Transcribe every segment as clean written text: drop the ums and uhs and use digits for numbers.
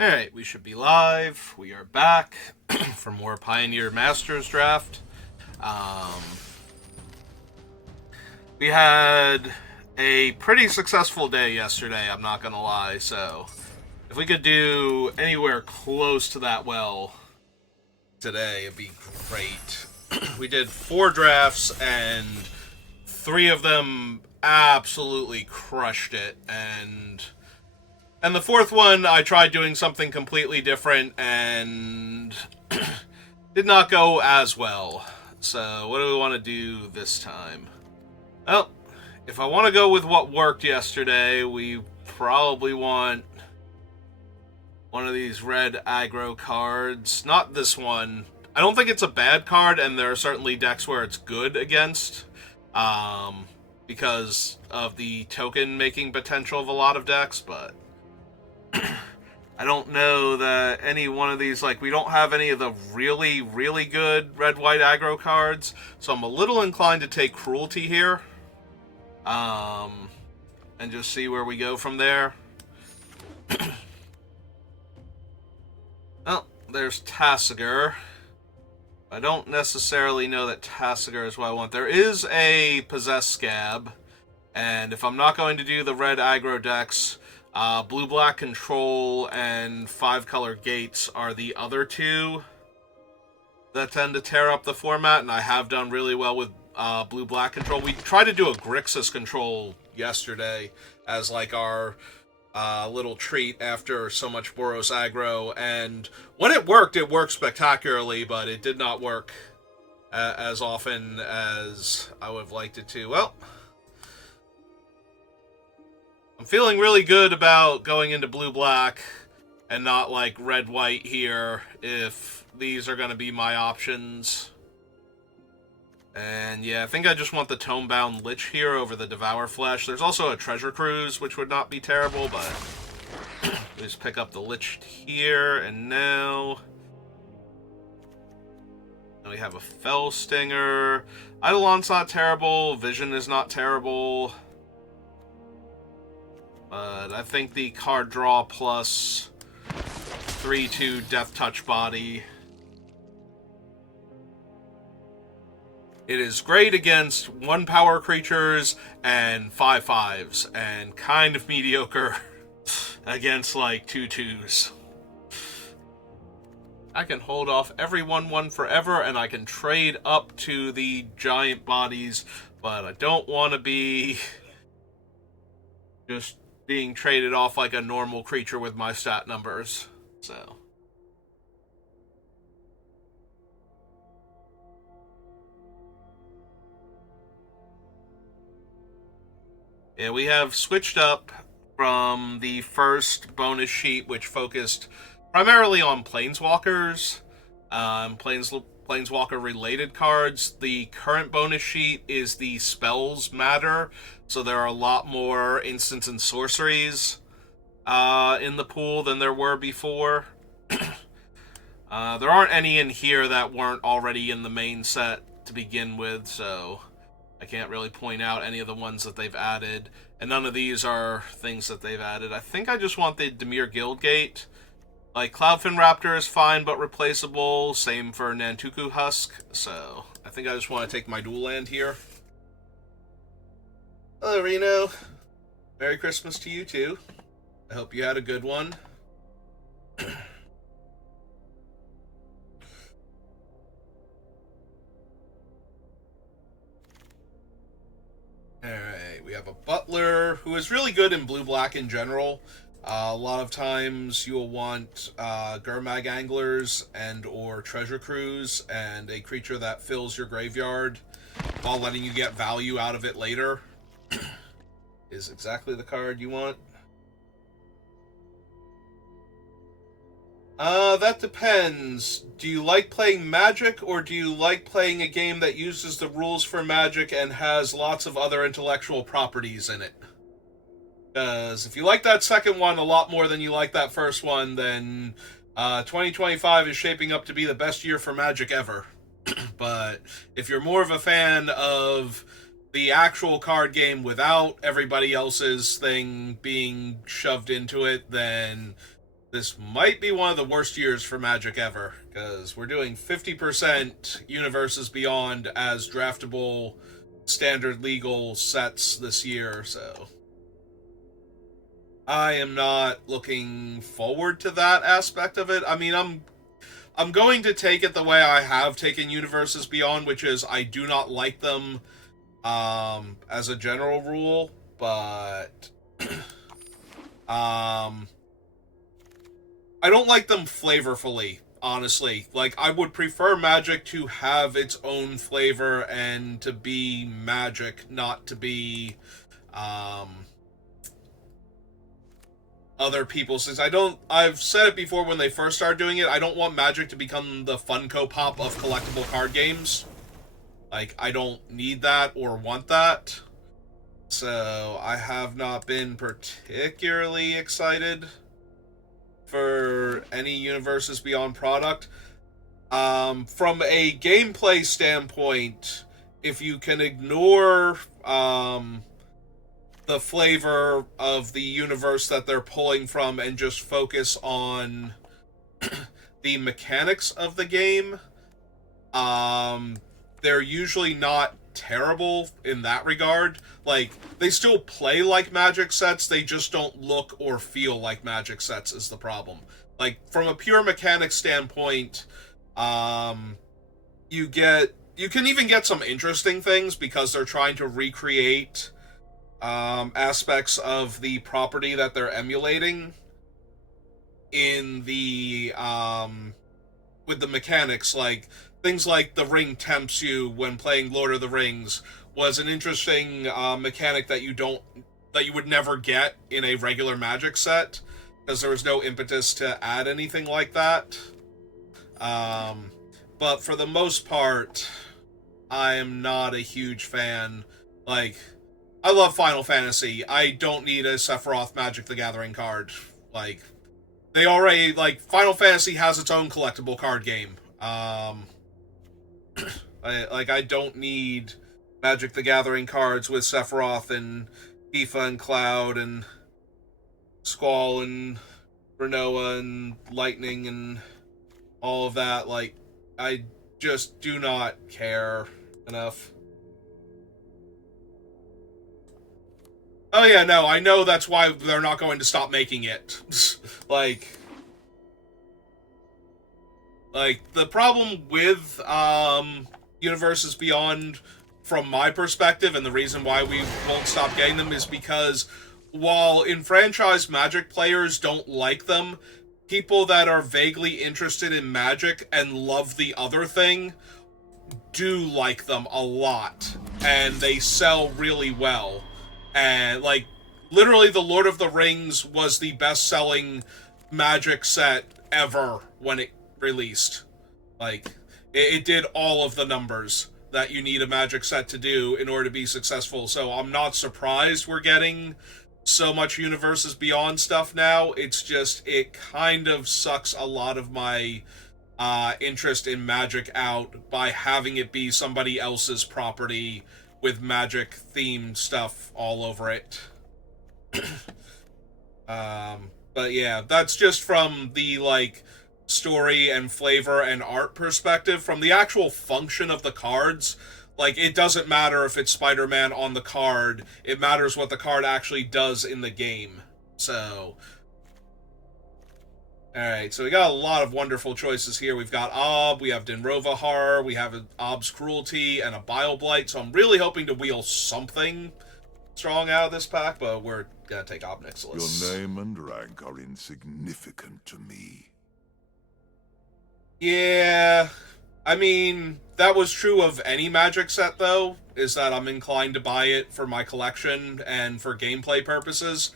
Alright, we should be live. We are back for more Pioneer Masters Draft. Um, we had a pretty successful day yesterday, I'm not gonna lie, so if we could do anywhere close to that well today, it'd be great. We did 4 drafts, and 3 of them absolutely crushed it, and the fourth one, I tried doing something completely different and did not go as well. So, what do we want to do this time? Well, if I want to go with what worked yesterday, we probably want one of these red aggro cards. Not this one. I don't think it's a bad card, and there are certainly decks where it's good against, because of the token making potential of a lot of decks, but I don't know that any one of these, like, we don't have any of the really, really good red-white aggro cards, so I'm a little inclined to take Cruelty here, and just see where we go from there. Well, there's Tasigur. I don't necessarily know that Tasigur is what I want. There is a Possessed Scab, and if I'm not going to do the red aggro decks, blue-black control and 5-color gates are the other two that tend to tear up the format, and I have done really well with blue-black control. We tried to do a Grixis control yesterday as like our little treat after so much Boros aggro, and when it worked spectacularly, but it did not work as often as I would have liked it to. Well, I'm feeling really good about going into blue-black and not like red-white here if these are going to be my options. And yeah, I think I just want the Tomebound Lich here over the Devour Flesh. There's also a Treasure Cruise, which would not be terrible, but we just pick up the Lich here, and now we have a Fell Stinger. Eidolon's not terrible, Vision is not terrible, but I think the card draw plus 3/2 Death Touch Body, it is great against 1-power creatures and 5/5s, and kind of mediocre against like 2/2s. I can hold off every 1/1 forever, and I can trade up to the giant bodies, but I don't want to be just being traded off like a normal creature with my stat numbers. So yeah, we have switched up from the first bonus sheet, which focused primarily on planeswalkers, planeswalker related cards. The current bonus sheet is the spells matter, so there are a lot more instants and sorceries in the pool than there were before. There aren't any in here that weren't already in the main set to begin with, so I can't really point out any of the ones that they've added, and none of these are things that they've added. I think I just want the Dimir Guildgate. Like, Cloudfin Raptor is fine but replaceable, same for Nantuku Husk, so I think I just want to take my dual land here. Hello, Reno. Merry Christmas to you, too. I hope you had a good one. Alright, we have a Butler, who is really good in blue-black in general. A lot of times you'll want Gurmag Anglers and or Treasure Cruise, and a creature that fills your graveyard while letting you get value out of it later is exactly the card you want. That depends. Do you like playing Magic, or do you like playing a game that uses the rules for Magic and has lots of other intellectual properties in it? Because if you like that second one a lot more than you like that first one, then 2025 is shaping up to be the best year for Magic ever. But if you're more of a fan of the actual card game without everybody else's thing being shoved into it, then this might be one of the worst years for Magic ever, because we're doing 50% Universes Beyond as draftable standard legal sets this year, so I am not looking forward to that aspect of it. I mean, I'm going to take it the way I have taken Universes Beyond, which is I do not like them as a general rule, but I don't like them flavorfully, honestly. Like, I would prefer Magic to have its own flavor and to be Magic, not to be, other people's things. I've said it before when they first started doing it, I don't want Magic to become the Funko Pop of collectible card games. Like, I don't need that or want that. So, I have not been particularly excited for any Universes Beyond product. From a gameplay standpoint, if you can ignore the flavor of the universe that they're pulling from and just focus on the mechanics of the game, they're usually not terrible in that regard. Like, they still play like Magic sets, they just don't look or feel like Magic sets is the problem. Like, from a pure mechanics standpoint, you can even get some interesting things because they're trying to recreate aspects of the property that they're emulating in the with the mechanics. Like, things like the ring tempts you when playing Lord of the Rings was an interesting mechanic that you would never get in a regular Magic set, because there was no impetus to add anything like that. But for the most part, I am not a huge fan. Like, I love Final Fantasy. I don't need a Sephiroth Magic the Gathering card. Like, they already, like, Final Fantasy has its own collectible card game. I don't need Magic the Gathering cards with Sephiroth and Tifa and Cloud and Squall and Renoa and Lightning and all of that. Like, I just do not care enough. Oh yeah, no, I know that's why they're not going to stop making it. like, the problem with, Universes Beyond, from my perspective, and the reason why we won't stop getting them, is because while enfranchised Magic players don't like them, people that are vaguely interested in Magic and love the other thing do like them a lot, and they sell really well. And, like, literally the Lord of the Rings was the best-selling Magic set ever when it released. Like, it did all of the numbers that you need a Magic set to do in order to be successful, so I'm not surprised we're getting so much Universes Beyond stuff now. It's just, it kind of sucks a lot of my interest in Magic out by having it be somebody else's property with Magic-themed stuff all over it. But yeah, that's just from the, like, story and flavor and art perspective. From the actual function of the cards, like, it doesn't matter if it's Spider-Man on the card, it matters what the card actually does in the game. So, alright, so we got a lot of wonderful choices here. We've got Ob, we have Dinrovahar, we have Ob's Cruelty, and a Bile Blight, so I'm really hoping to wheel something strong out of this pack, but we're gonna take Ob Nixilis. Your name and rank are insignificant to me. Yeah, I mean, that was true of any Magic set, though, is that I'm inclined to buy it for my collection and for gameplay purposes,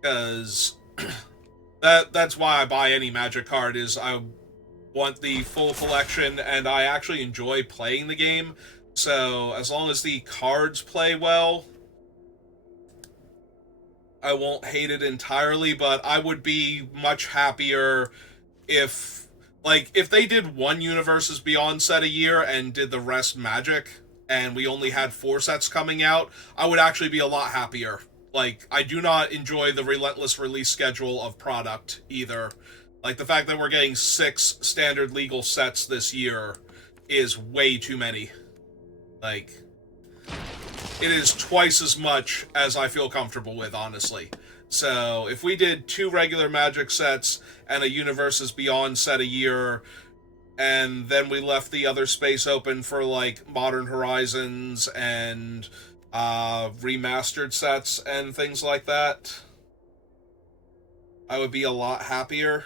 because that's why I buy any Magic card, is I want the full collection, and I actually enjoy playing the game, so as long as the cards play well, I won't hate it entirely, but I would be much happier if, like, if they did one Universes Beyond set a year and did the rest Magic, and we only had 4 sets coming out, I would actually be a lot happier. Like, I do not enjoy the relentless release schedule of product either. Like, the fact that we're getting 6 standard legal sets this year is way too many. Like, it is twice as much as I feel comfortable with, honestly. So, if we did 2 regular Magic sets and a Universes Beyond set a year, and then we left the other space open for, like, Modern Horizons and remastered sets and things like that, I would be a lot happier.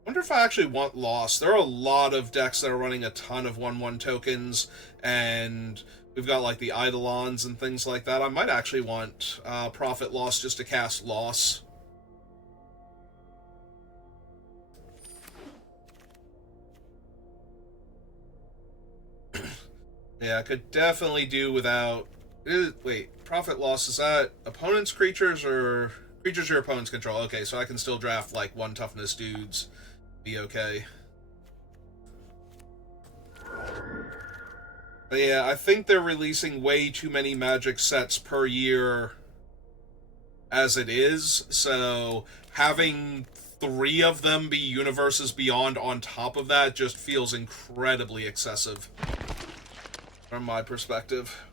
I wonder if I actually want Lost. There are a lot of decks that are running a ton of 1/1 tokens, and we've got like the Eidolons and things like that. I might actually want Profit Loss just to cast Loss. Yeah, I could definitely do without... Wait, Profit Loss, is that opponent's creatures or... Creatures your opponents control? Okay, so I can still draft like 1 toughness dudes. Be okay. But yeah, I think they're releasing way too many Magic sets per year as it is, so having 3 of them be Universes Beyond on top of that just feels incredibly excessive from my perspective.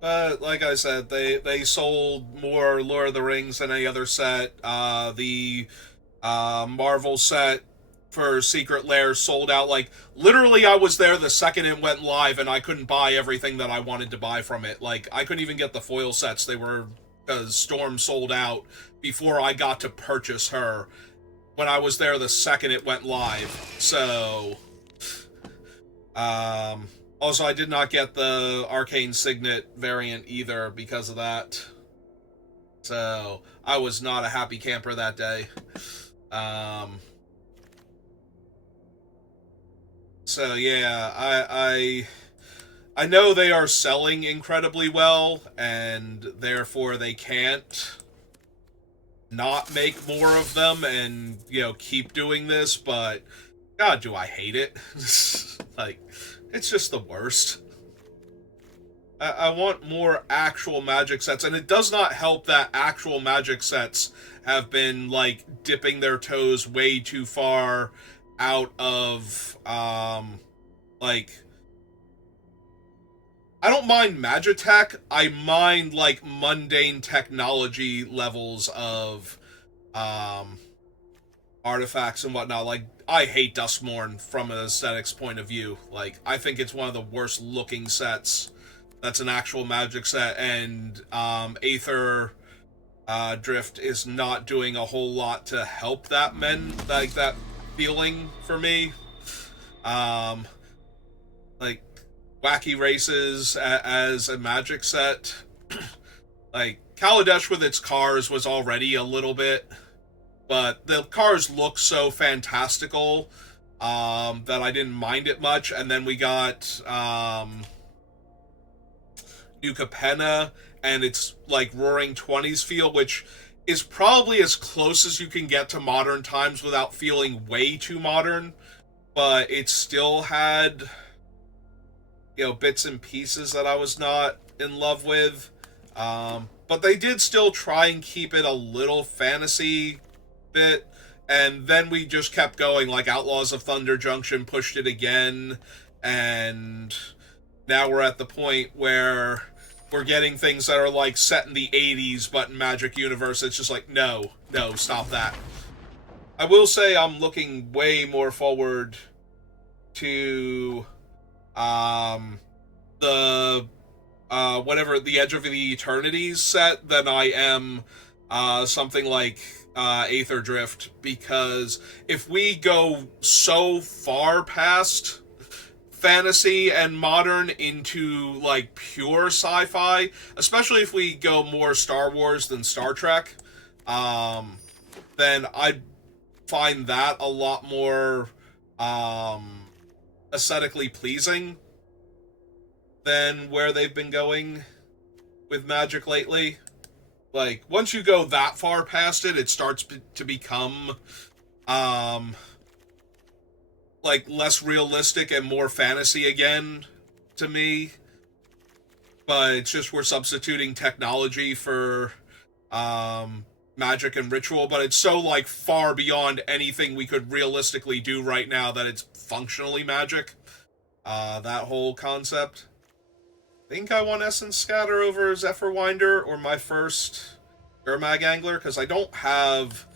But like I said, they sold more Lord of the Rings than any other set. The Marvel set for Secret Lair sold out. Like, literally, I was there the second it went live, and I couldn't buy everything that I wanted to buy from it. Like, I couldn't even get the foil sets. They were... Because Storm sold out before I got to purchase her when I was there the second it went live. So... Also, I did not get the Arcane Signet variant either because of that. So, I was not a happy camper that day. So, yeah, I know they are selling incredibly well, and therefore they can't not make more of them and, you know, keep doing this, but God, do I hate it. Like... It's just the worst. I want more actual Magic sets, and it does not help that actual Magic sets have been, like, dipping their toes way too far out of, like... I don't mind Magitech, I mind, like, mundane technology levels of, artifacts and whatnot. Like, I hate Duskmourn from an aesthetics point of view. Like, I think it's one of the worst looking sets that's an actual Magic set, and Aether Drift is not doing a whole lot to help that that feeling for me. Like, Wacky Races as a Magic set. Like, Kaladesh with its cars was already a little bit... But the cars look so fantastical that I didn't mind it much. And then we got New Capenna, and it's like Roaring Twenties feel, which is probably as close as you can get to modern times without feeling way too modern. But it still had, you know, bits and pieces that I was not in love with. But they did still try and keep it a little fantasy bit, and then we just kept going. Like, Outlaws of Thunder Junction pushed it again, and now we're at the point where we're getting things that are like set in the 80s but in Magic Universe. It's just like, no, stop that. I will say I'm looking way more forward to the whatever, the Edge of the Eternities set than I am something like Aether Drift, because if we go so far past fantasy and modern into, like, pure sci-fi, especially if we go more Star Wars than Star Trek, then I'd find that a lot more aesthetically pleasing than where they've been going with Magic lately. Like, once you go that far past it, it starts to become, like, less realistic and more fantasy again, to me. But it's just we're substituting technology for, magic and ritual, but it's so, like, far beyond anything we could realistically do right now that it's functionally magic. That whole concept. I think I want Essence Scatter over Zephyr Winder or my first Gurmag Angler, because I don't have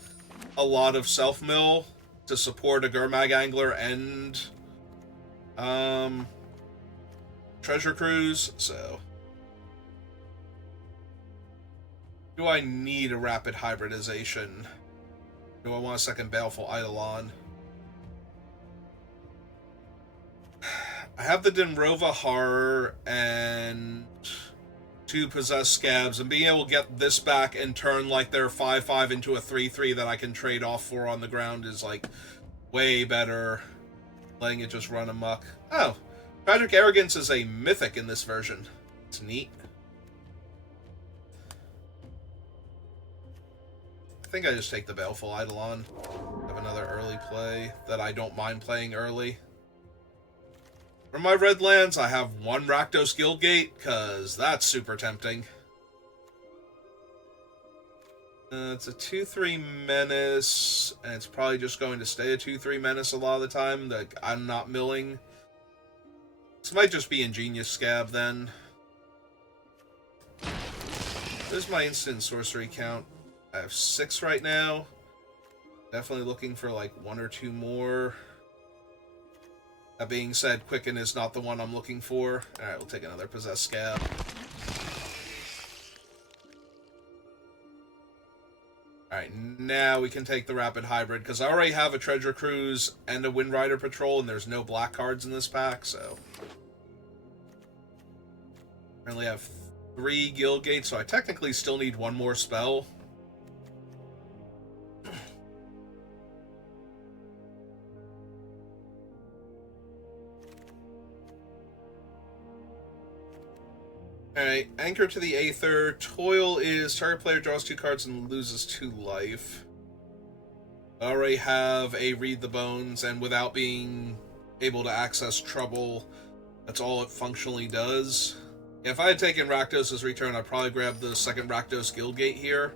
a lot of self-mill to support a Gurmag Angler and Treasure Cruise, so... Do I need a rapid hybridization? Do I want a second Baleful Eidolon? I have the Dinrova Horror and 2 Possessed Scabs, and being able to get this back and turn like their 5/5 into a 3/3 that I can trade off for on the ground is like way better. Letting it just run amok. Oh, Tragic Arrogance is a mythic in this version. It's neat. I think I just take the Baleful Eidolon. Have another early play that I don't mind playing early. For my red lands, I have 1 Rakdos Guildgate, because that's super tempting. It's a 2/3 Menace, and it's probably just going to stay a 2/3 Menace a lot of the time. Like, I'm not milling. This might just be Ingenious Scab, then. There's my instant sorcery count. I have 6 right now. Definitely looking for like 1 or 2 more. That being said, Quicken is not the one I'm looking for. Alright, we'll take another Possessed Scab. Alright, now we can take the Rapid Hybrid, because I already have a Treasure Cruise and a Wind Rider Patrol, and there's no black cards in this pack, so... I only have 3 Guildgates, so I technically still need 1 more spell. Alright, Anchor to the Aether. Toil is target player draws 2 cards and loses 2 life. I already have a Read the Bones, and without being able to access Trouble, that's all it functionally does. If I had taken Rakdos' Return, I'd probably grab the second Rakdos Guildgate here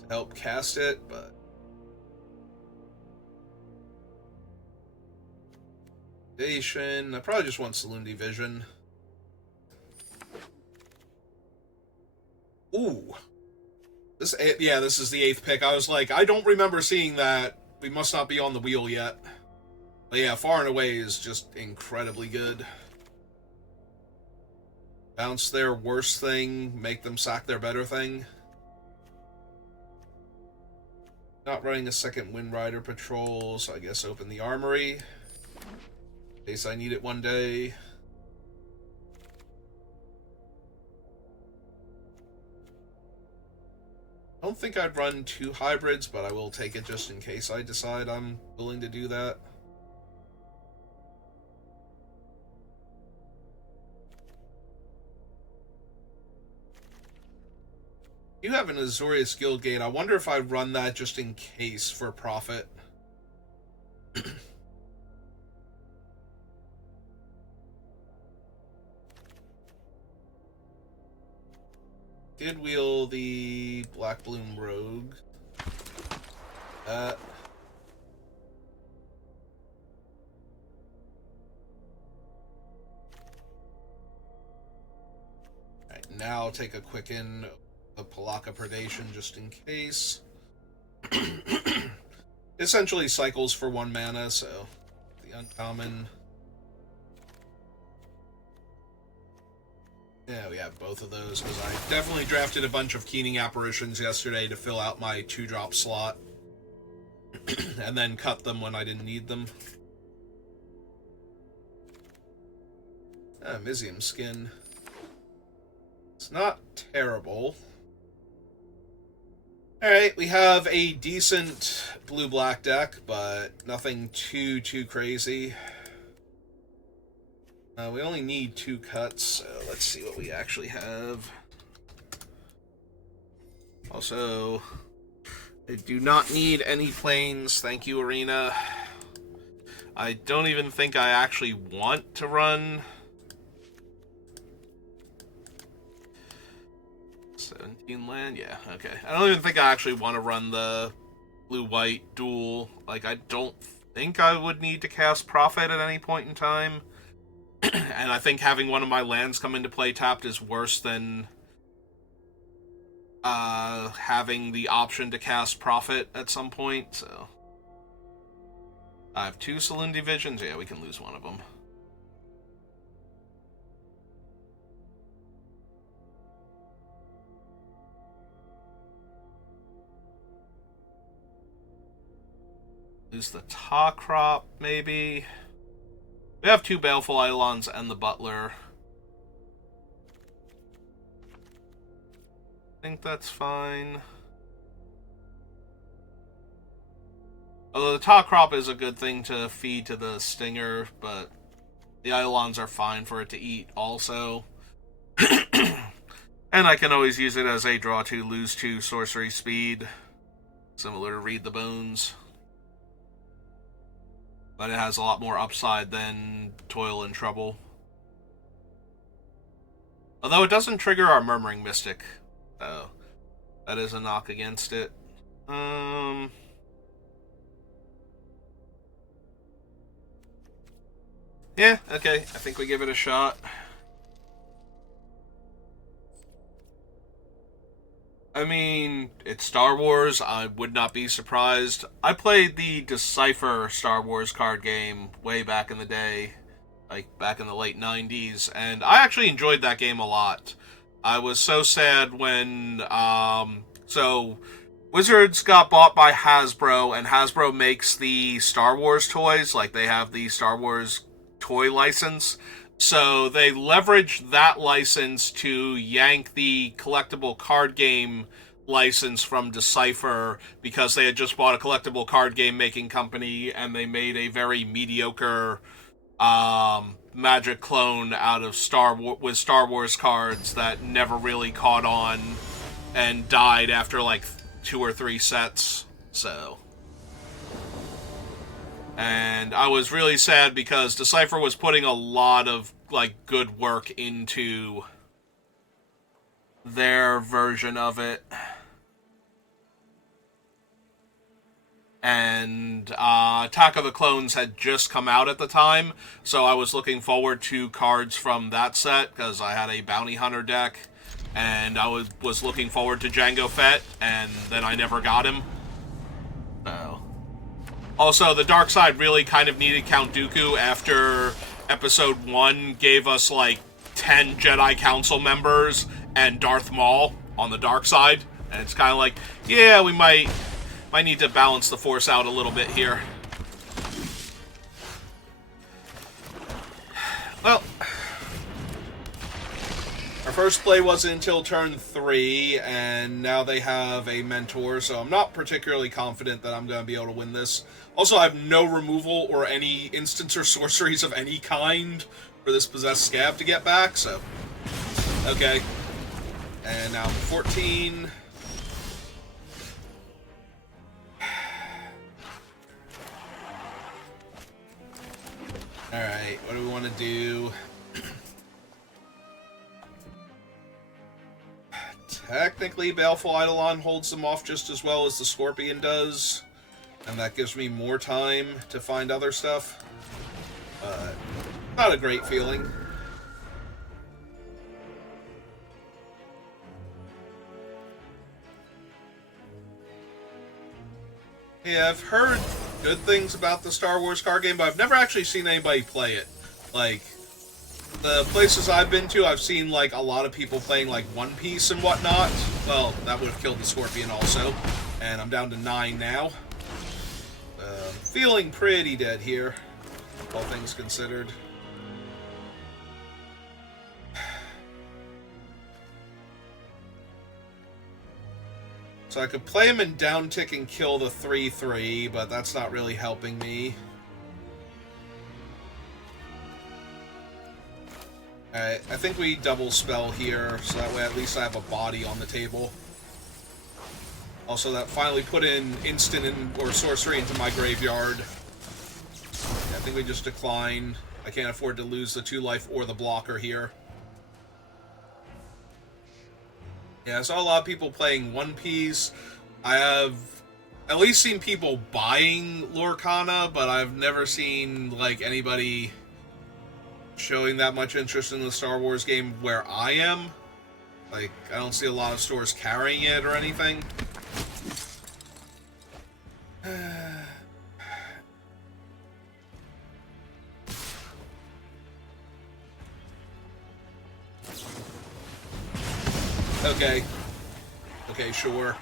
to help cast it, but... I probably just want Saloon Division. Ooh. This is the 8th pick. I was like, I don't remember seeing that. We must not be on the wheel yet. But yeah, Far and Away is just incredibly good. Bounce their worst thing, make them sack their better thing. Not running a second Wind Rider Patrol, so I guess open the Armory. In case I need it one day. I don't think I'd run 2 hybrids, but I will take it just in case I decide I'm willing to do that. You have an Azorius Guildgate. I wonder if I'd run that just in case for profit. Did wheel the Black Bloom Rogue. Alright, now I'll take a Quicken, the Pelakka Predation just in case. Essentially cycles for 1 mana, so the uncommon. Yeah, we have both of those, because I definitely drafted a bunch of Keening Apparitions yesterday to fill out my 2-drop slot. And then cut them when I didn't need them. Mizium Skin. It's not terrible. Alright, we have a decent blue-black deck, but nothing too crazy. We only need 2 cuts, so let's see what we actually have. Also, I do not need any planes. Thank you, Arena. I don't even think I actually want to run 17 land. Yeah, okay. I don't even think I actually want to run the blue-white duel. Like, I don't think I would need to cast Prophet at any point in time. And I think having one of my lands come into play tapped is worse than having the option to cast Prophet at some point, so... I have 2 Saloon Divisions. Yeah, we can lose one of them. Lose the Ta Crop, maybe. We have 2 Baleful Eidolons and the Butler. I think that's fine. Although the Ta Crop is a good thing to feed to the Stinger, but the Eidolons are fine for it to eat also. And I can always use it as a draw 2, lose 2 sorcery speed, similar to Read the Bones. But it has a lot more upside than Toil and Trouble. Although it doesn't trigger our Murmuring Mystic, so that is a knock against it. Yeah, okay, I think we give it a shot. I mean, it's Star Wars, I would not be surprised. I played the Decipher Star Wars card game way back in the day, like back in the late 90s, and I actually enjoyed that game a lot. I was so sad when, so Wizards got bought by Hasbro, and Hasbro makes the Star Wars toys, like they have the Star Wars toy license. So they leveraged that license to yank the collectible card game license from Decipher because they had just bought a collectible card game making company and they made a very mediocre Magic clone out of Star Wars cards that never really caught on and died after like 2 or 3 sets. So... And I was really sad because Decipher was putting a lot of, like, good work into their version of it. And Attack of the Clones had just come out at the time, so I was looking forward to cards from that set, because I had a Bounty Hunter deck, and I was looking forward to Jango Fett, and then I never got him. So... Also, the dark side really kind of needed Count Dooku after Episode 1 gave us, like, 10 Jedi Council members and Darth Maul on the dark side. And it's kind of like, yeah, we might need to balance the Force out a little bit here. Well, our first play wasn't until turn 3, and now they have a mentor, so I'm not particularly confident that I'm going to be able to win this. Also, I have no removal or any instants or sorceries of any kind for this Possessed Scab to get back, so... Okay. And now 14. Alright, what do we want to do? Technically, Baleful Eidolon holds them off just as well as the Scorpion does. And that gives me more time to find other stuff. Not a great feeling. Yeah, I've heard good things about the Star Wars card game, but I've never actually seen anybody play it. Like, the places I've been to, I've seen, like, a lot of people playing, like, One Piece and whatnot. Well, that would have killed the Scorpion also. And I'm down to 9 now. Feeling pretty dead here, all things considered. So I could play him in down tick and kill the 3/3, but that's not really helping me. Alright, I think we double spell here, so that way at least I have a body on the table. Also, that finally put in instant or sorcery into my graveyard. Yeah, I think we just decline. I can't afford to lose the 2 life or the blocker here. Yeah, I saw a lot of people playing One Piece. I have at least seen people buying Lorcana, but I've never seen, like, anybody showing that much interest in the Star Wars game where I am. Like, I don't see a lot of stores carrying it or anything. Okay. Okay, sure.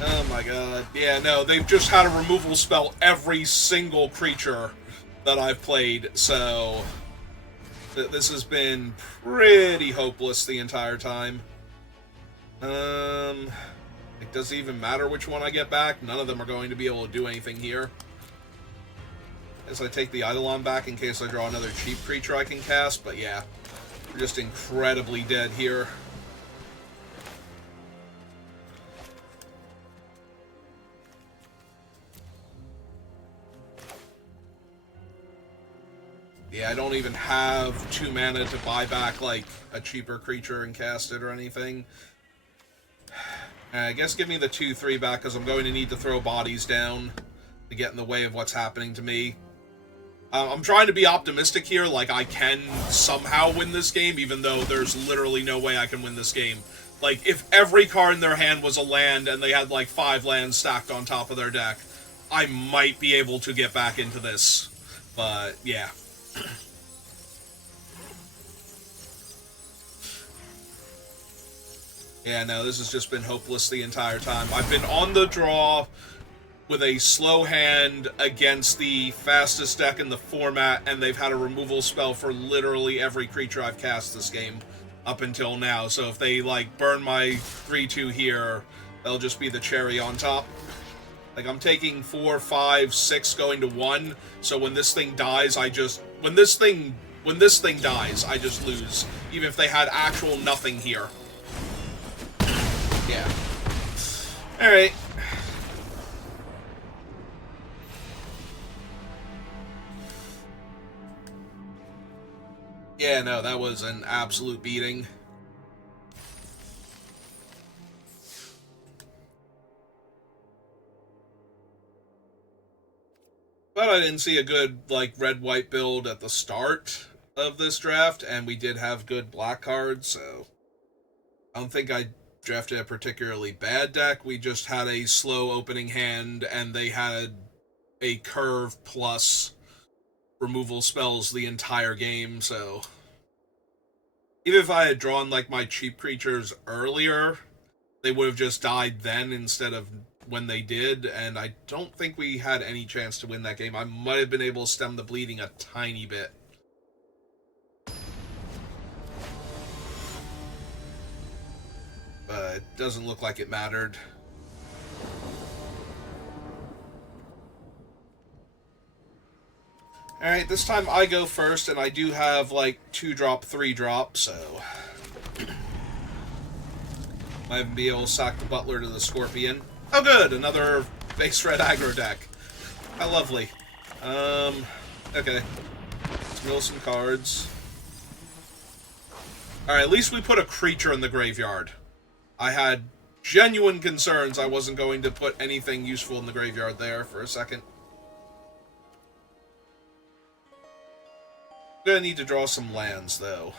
Oh my god. Yeah, no, they've just had a removal spell every single creature that I've played, so this has been pretty hopeless the entire time. It doesn't even matter which one I get back. None of them are going to be able to do anything here. As I take the Eidolon back in case I draw another cheap creature I can cast, but yeah. We're just incredibly dead here. Yeah, I don't even have 2 mana to buy back, like, a cheaper creature and cast it or anything. I guess give me the 2/3 back, because I'm going to need to throw bodies down to get in the way of what's happening to me. I'm trying to be optimistic here, like I can somehow win this game, even though there's literally no way I can win this game. Like, if every card in their hand was a land and they had, like, 5 lands stacked on top of their deck, I might be able to get back into this. But, yeah. Yeah, no, this has just been hopeless the entire time. I've been on the draw with a slow hand against the fastest deck in the format, and they've had a removal spell for literally every creature I've cast this game up until now. So if they, like, burn my 3/2 here, they'll just be the cherry on top. Like, I'm taking 4, 5, 6 going to 1, so when this thing dies, I just... When this thing dies, I just lose. Even if they had actual nothing here. Yeah. Alright. Yeah, no, that was an absolute beating. But I didn't see a good, like, red-white build at the start of this draft, and we did have good black cards, so I don't think I drafted a particularly bad deck. We just had a slow opening hand, and they had a curve plus removal spells the entire game, so even if I had drawn, like, my cheap creatures earlier, they would have just died then instead of when they did, and I don't think we had any chance to win that game. I might have been able to stem the bleeding a tiny bit. But it doesn't look like it mattered. Alright, this time I go first, and I do have, like, 2-drop, 3-drop, so might even be able to sack the Butler to the Scorpion. Oh good, another base red aggro deck. How lovely. Okay. Let's mill some cards. Alright, at least we put a creature in the graveyard. I had genuine concerns I wasn't going to put anything useful in the graveyard there for a second. I'm gonna need to draw some lands, though.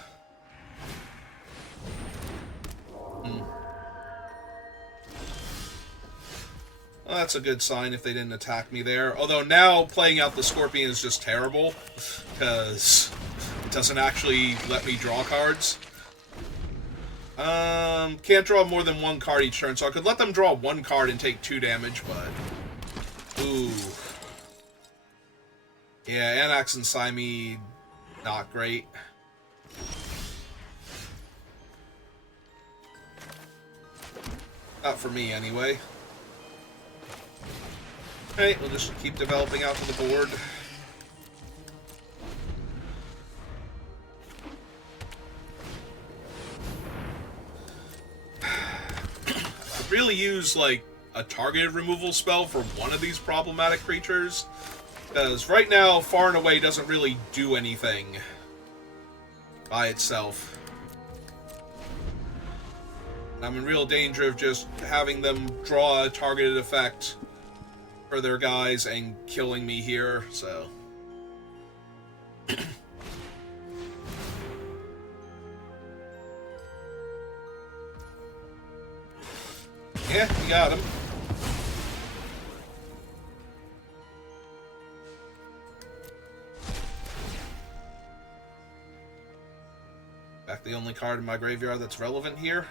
Well, that's a good sign if they didn't attack me there. Although now playing out the Scorpion is just terrible, because it doesn't actually let me draw cards. Can't draw more than 1 card each turn, so I could let them draw 1 card and take 2 damage, but... Ooh. Yeah, Anax and Sime, not great. Not for me, anyway. Alright, we'll just keep developing out to the board. really use, like, a targeted removal spell for one of these problematic creatures. Because right now, Far and Away doesn't really do anything by itself. I'm in real danger of just having them draw a targeted effect for their guys and killing me here, so... Yeah, you got him. Back the only card in my graveyard that's relevant here.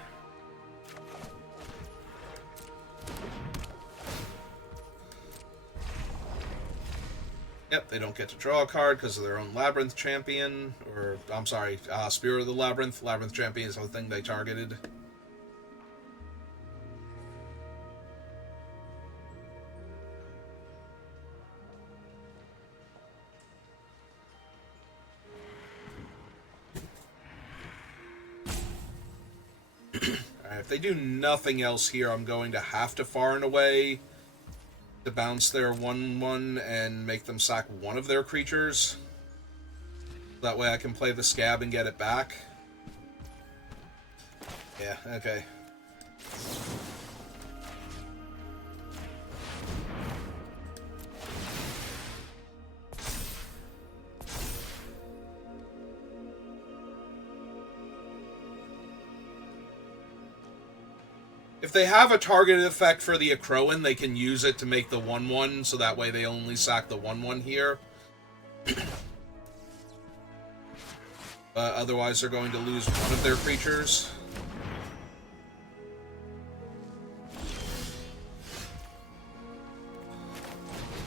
Yep, they don't get to draw a card because of their own Labyrinth Champion, or, I'm sorry, Spirit of the Labyrinth. Labyrinth Champion is the thing they targeted. Alright, if they do nothing else here, I'm going to have to Far and Away to bounce their 1/1 and make them sack one of their creatures. That way I can play the Scab and get it back. Yeah, okay. If they have a targeted effect for the Akroan, they can use it to make the 1/1, so that way they only sack the 1/1 here. But otherwise they're going to lose one of their creatures.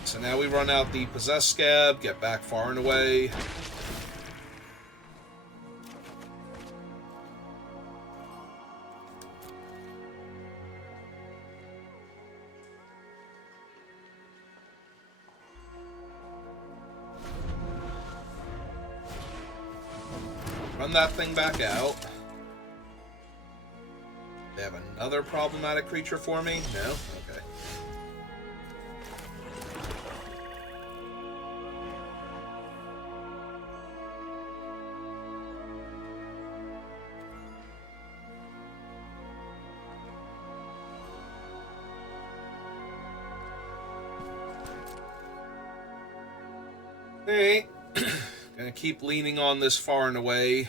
So now we run out the Possessed Scab, get back Far and Away. Run that thing back out. They have another problematic creature for me? No? Okay. Hey. Gonna keep leaning on this Far and Away.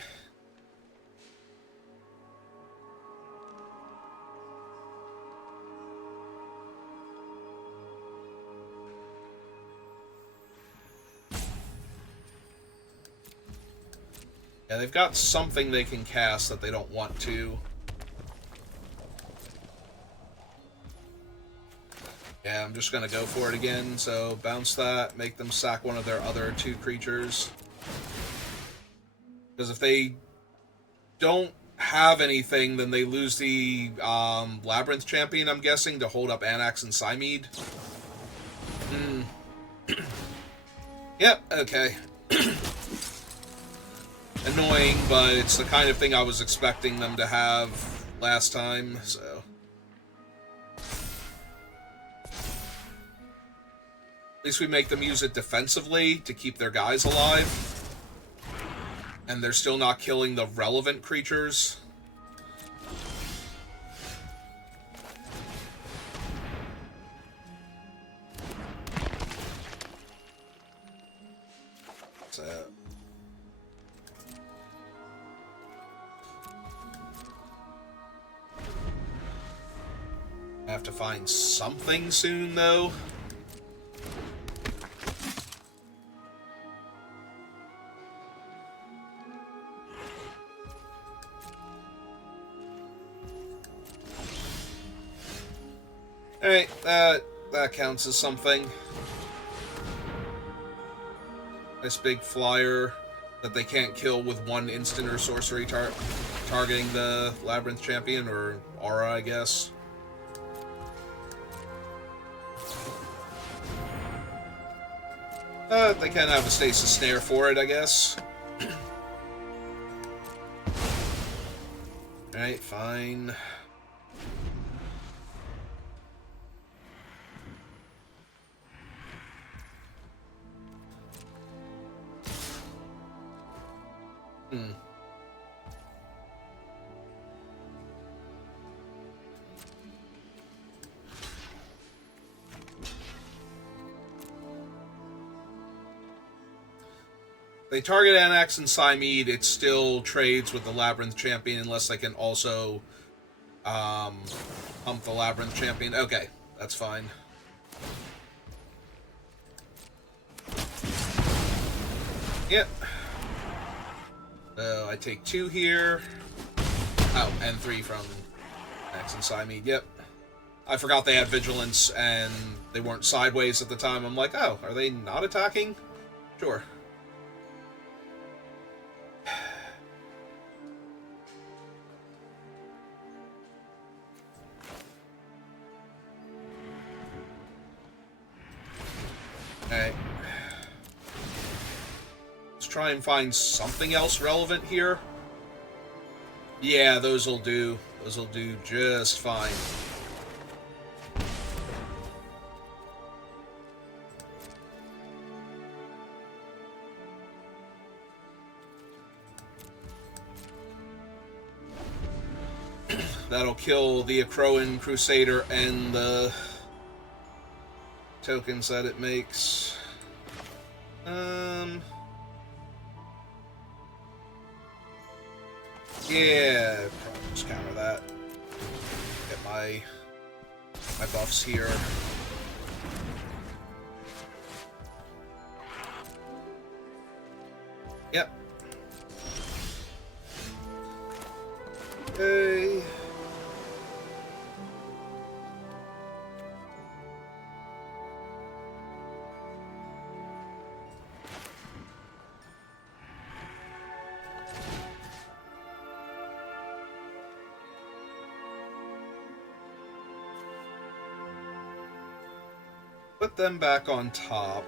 Yeah, they've got something they can cast that they don't want to. Yeah, I'm just gonna go for it again, so bounce that, make them sack one of their other two creatures. Because if they don't have anything, then they lose the Labyrinth Champion, I'm guessing, to hold up Anax and Symede. Yep, okay. Annoying, but it's the kind of thing I was expecting them to have last time, so... At least we make them use it defensively to keep their guys alive. And they're still not killing the relevant creatures. So... I have to find something soon, though. Alright, that counts as something. Nice big flyer that they can't kill with one instant or sorcery targeting the Labyrinth Champion, or Aura, I guess. They can have a Stasis Snare for it, I guess. Alright, fine. Hmm. They target Anax and Cymede, it still trades with the Labyrinth Champion unless they can also pump the Labyrinth Champion. Okay, that's fine. Yep. So I take 2 here. Oh, and 3 from Anax and Cymede. Yep. I forgot they had Vigilance and they weren't sideways at the time. I'm like, oh, are they not attacking? Sure. Alright. Let's try and find something else relevant here. Yeah, those'll do. Those'll do just fine. That'll kill the Akroan Crusader and the tokens that it makes. Yeah, probably just counter that. Get my buffs here. Yep. Okay. Put them back on top.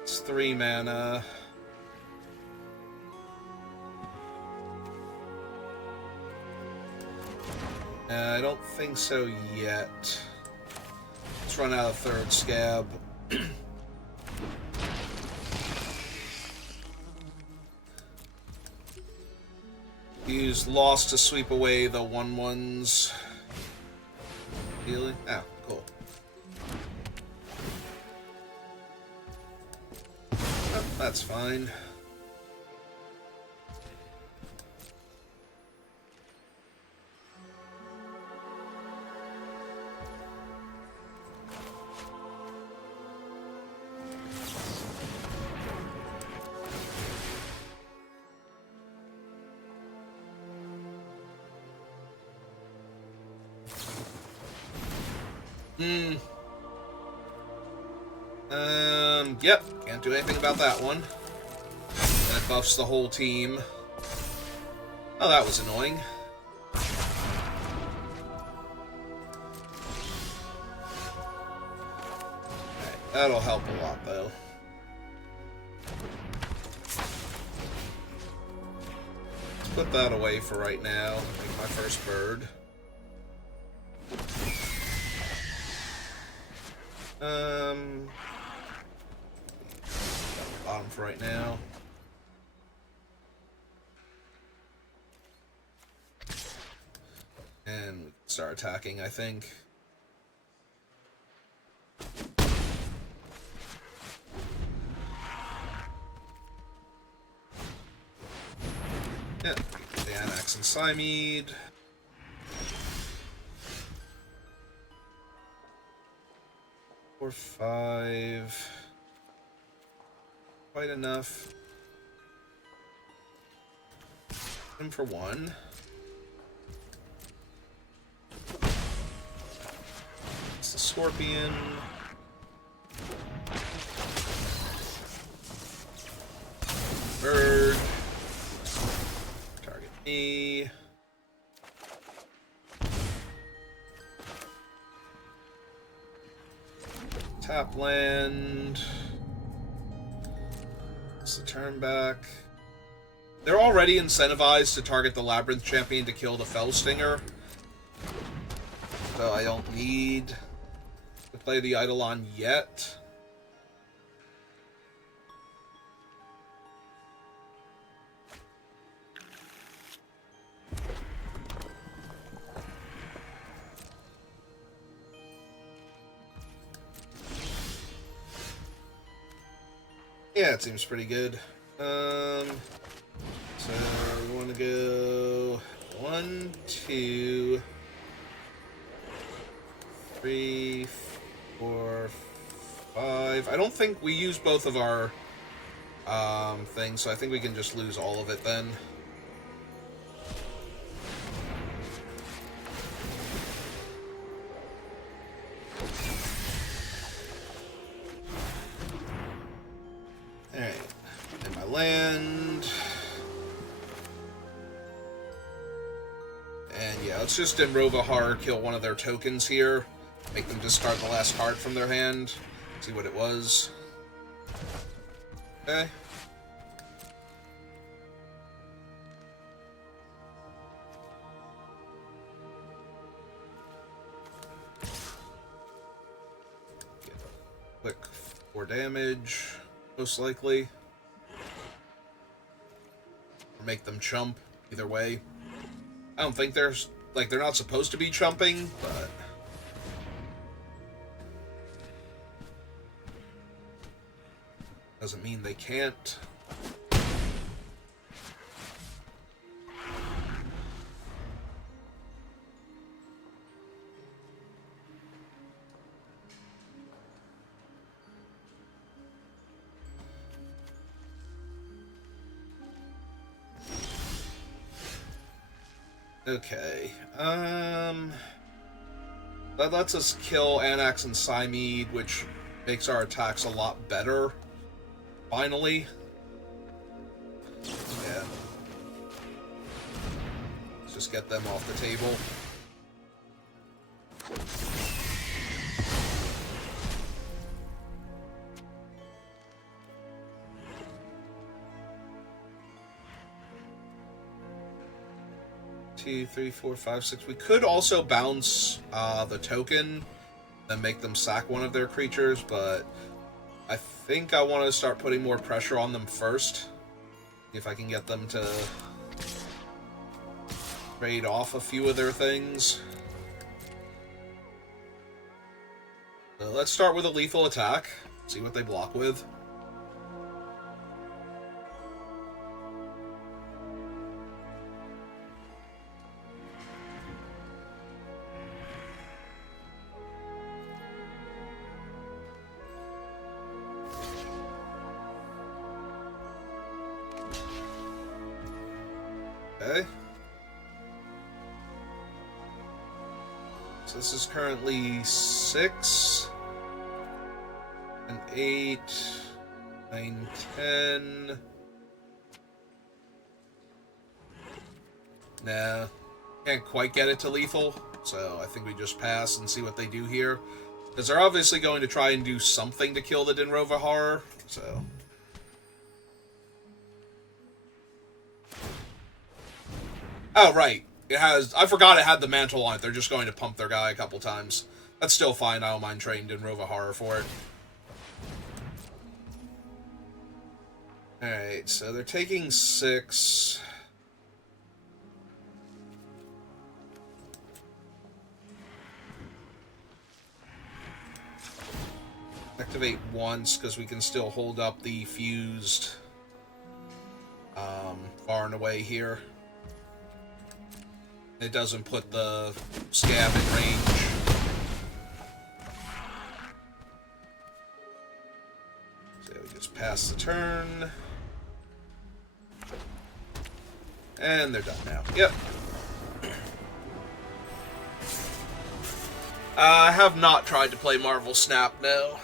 It's 3 mana. I don't think so yet. Let's run out of 3rd scab. Use Lost to sweep away the 1/1s. Healing? Oh, cool. Oh, that's fine. Yep, can't do anything about that one. And it buffs the whole team. Oh, that was annoying. Alright, that'll help a lot, though. Let's put that away for right now. Make my first bird. Bottom for right now. And we can start attacking, I think. Yeah, the Anax and Cymede. Four, 5. Quite enough. Him for 1. It's the Scorpion. Bird. Target me. Tap land. It's the turn back. They're already incentivized to target the Labyrinth Champion to kill the Fellstinger. So I don't need to play the Eidolon yet. Yeah, it seems pretty good. So we want to go 1, 2, 3, 4, 5. I don't think we use both of our things, so I think we can just lose all of it then. Alright, and my land. And yeah, let's just Enrovahar kill one of their tokens here. Make them discard the last card from their hand. See what it was. Okay. Get a quick 4 damage, most likely. Or make them chump, either way. I don't think they're not supposed to be chumping, but doesn't mean they can't. Okay, that lets us kill Anax and Symede, which makes our attacks a lot better, finally. Yeah. Let's just get them off the table. Two, three, four, five, six. We could also bounce the token and make them sack one of their creatures, but I think I want to start putting more pressure on them first. If I can get them to trade off a few of their things. So let's start with a lethal attack. See what they block with. Okay. So this is currently 6 and 8, 9, 10. Nah, can't quite get it to lethal, so I think we just pass and see what they do here. Because they're obviously going to try and do something to kill the Dinrovahar, so... Oh, right. It has... I forgot it had the mantle on it. They're just going to pump their guy a couple times. That's still fine. I don't mind trading Dinrovahar for it. Alright, so they're taking 6. Activate once, because we can still hold up the fused far and away here. It doesn't put the scab in range. So we just pass the turn. And they're done now. Yep. I have not tried to play Marvel Snap, no.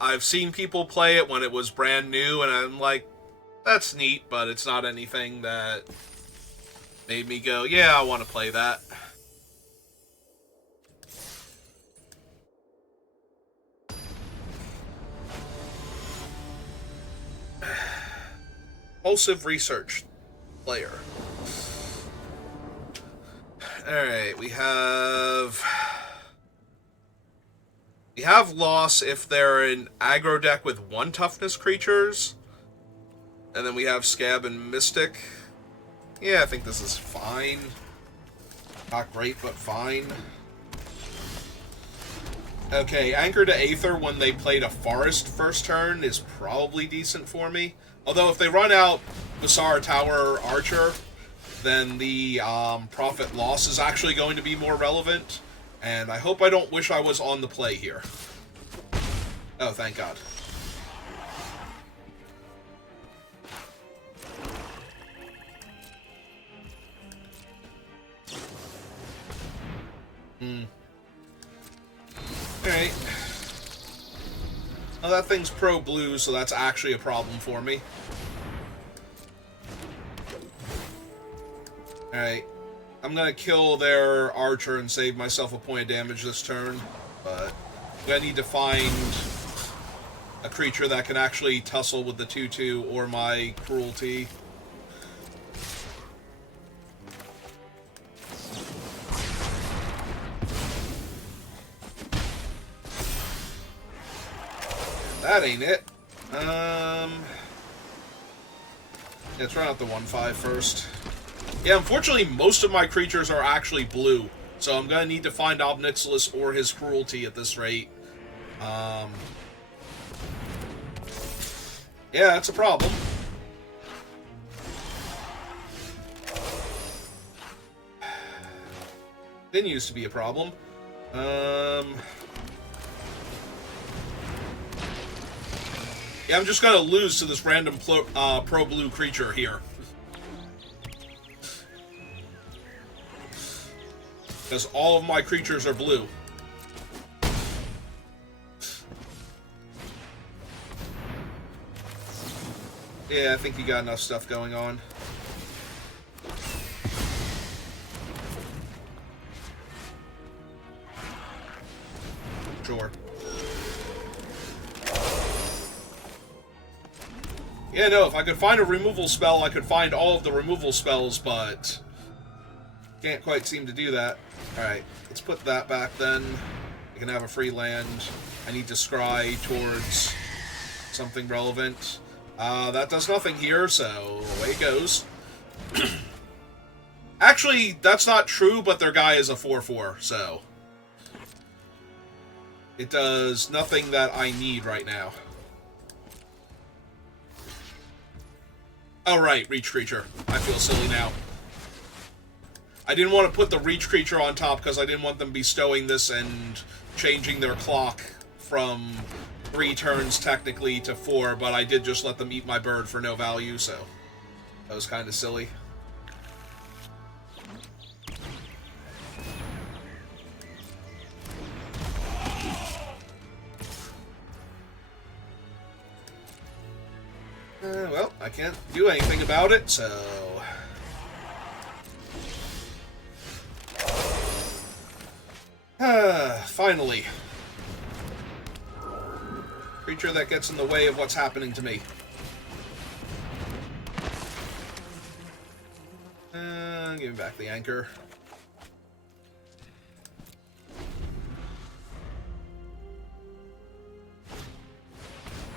I've seen people play it when it was brand new, and I'm like, that's neat, but it's not anything that made me go, yeah, I want to play that. Impulsive Research player. Alright, we have loss if they're an aggro deck with 1 toughness creatures. And then we have Scab and Mystic. Yeah, I think this is fine. Not great, but fine. Okay, Anchor to Aether when they played a Forest first turn is probably decent for me. Although if they run out Visara Tower Archer, then the profit loss is actually going to be more relevant. And I hope I don't wish I was on the play here. Oh, thank God. Alright. Well, that thing's pro-blue, so that's actually a problem for me. Alright. I'm gonna kill their archer and save myself a point of damage this turn, but I'm gonna need to find a creature that can actually tussle with the 2/2 or my cruelty. That ain't it. Let's run out the 1/5 first. Yeah, unfortunately, most of my creatures are actually blue, so I'm gonna need to find Ob Nixilis or his cruelty at this rate. Yeah, that's a problem. Didn't used to be a problem. Yeah, I'm just gonna lose to this random pro-blue creature here. Because all of my creatures are blue. Yeah, I think you got enough stuff going on. Sure. Yeah, no, if I could find a removal spell, I could find all of the removal spells, but can't quite seem to do that. Alright, let's put that back then. I can have a free land. I need to scry towards something relevant. That does nothing here, so away it goes. Actually, that's not true, but their guy is a 4/4, so it does nothing that I need right now. Oh, right, Reach Creature. I feel silly now. I didn't want to put the Reach Creature on top because I didn't want them bestowing this and changing their clock from 3 turns technically to 4, but I did just let them eat my bird for no value, so that was kind of silly. Well, I can't do anything about it, so finally. Creature that gets in the way of what's happening to me. Give me back the anchor.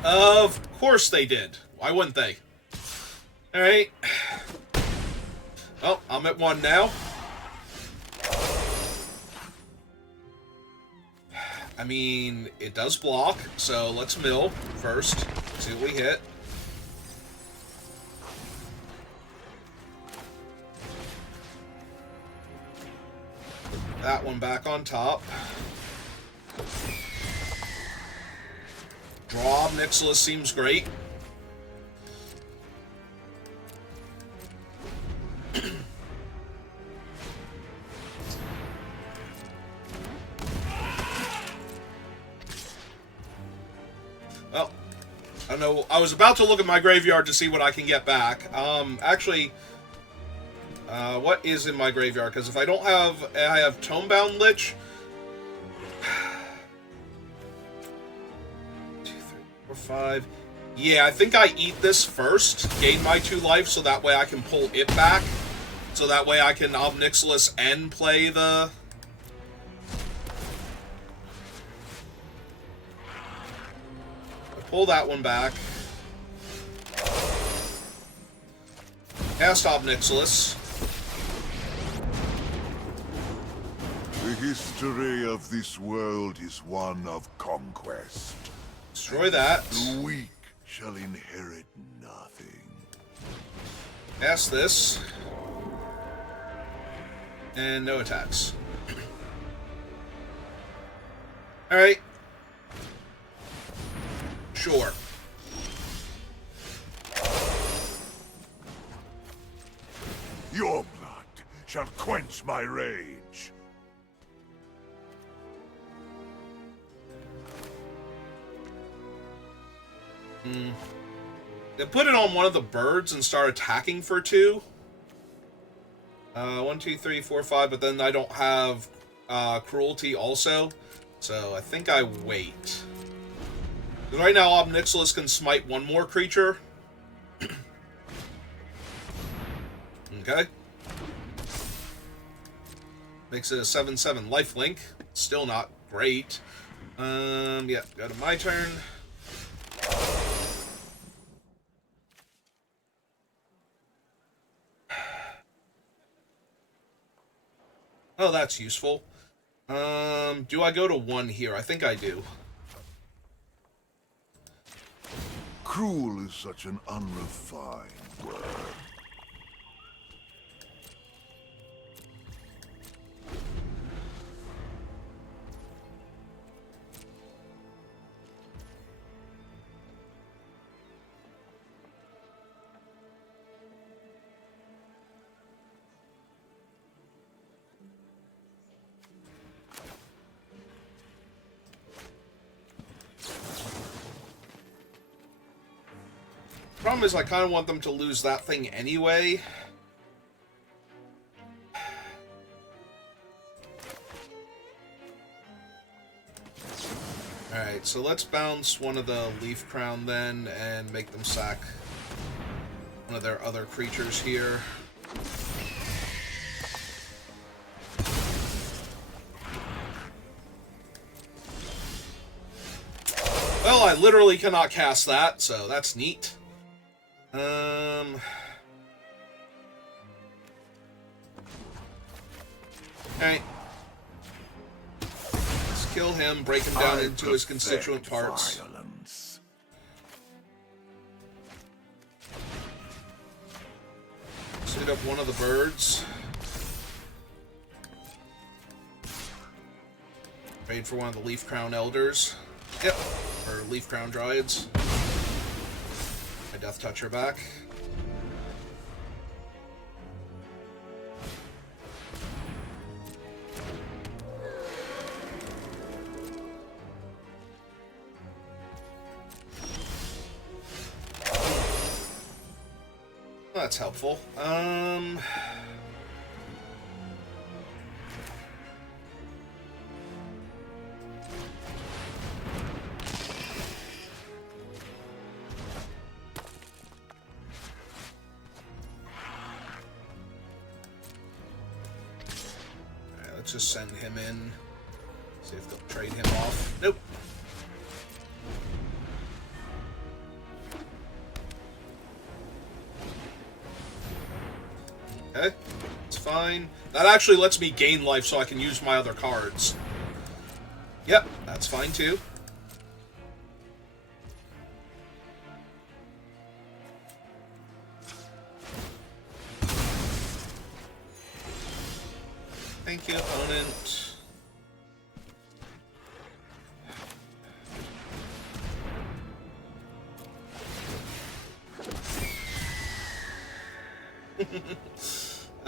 Of course they did. Why wouldn't they? Alright. Well, I'm at 1 now. I mean, it does block, so let's mill first. See what we hit. That one back on top. Draw Nixilis seems great. Well, I don't know. I was about to look at my graveyard to see what I can get back. Actually, what is in my graveyard? Because if I don't have, I have Tomebound Lich. 2, 3, 4, 5. Yeah, I think I eat this first, gain my 2 life, so that way I can pull it back. So that way I can Ob Nixilis and play the... Pull that one back. Cast Ob Nixilis. history of this world is one of conquest. Destroy that. The weak shall inherit nothing. Pass this. And no attacks. Alright. Sure. Your blood shall quench my rage. They put it on one of the birds and start attacking for 2. 1, 2, 3, 4, 5, but then I don't have cruelty also. So I think I wait. Because right now Ob Nixilis can smite one more creature. Okay. Makes it a 7/7 lifelink. Still not great. Yeah, go to my turn. Oh, that's useful. Do I go to 1 here? I think I do. Cruel is such an unrefined word. Problem is, I kind of want them to lose that thing anyway. Alright, so let's bounce one of the Leaf Crown then, and make them sack one of their other creatures here. Well, I literally cannot cast that, so that's neat. Alright. Let's kill him, break him down into his constituent parts. Violence. Suit up one of the birds. Trade for one of the Leaf Crown Elders. Yep. Or Leaf Crown Dryads. My Death Toucher back. That's helpful. Let's just send him in. See if they'll trade him off. Nope. Okay, it's fine. That actually lets me gain life so I can use my other cards. Yep, that's fine too. Thank you, opponent.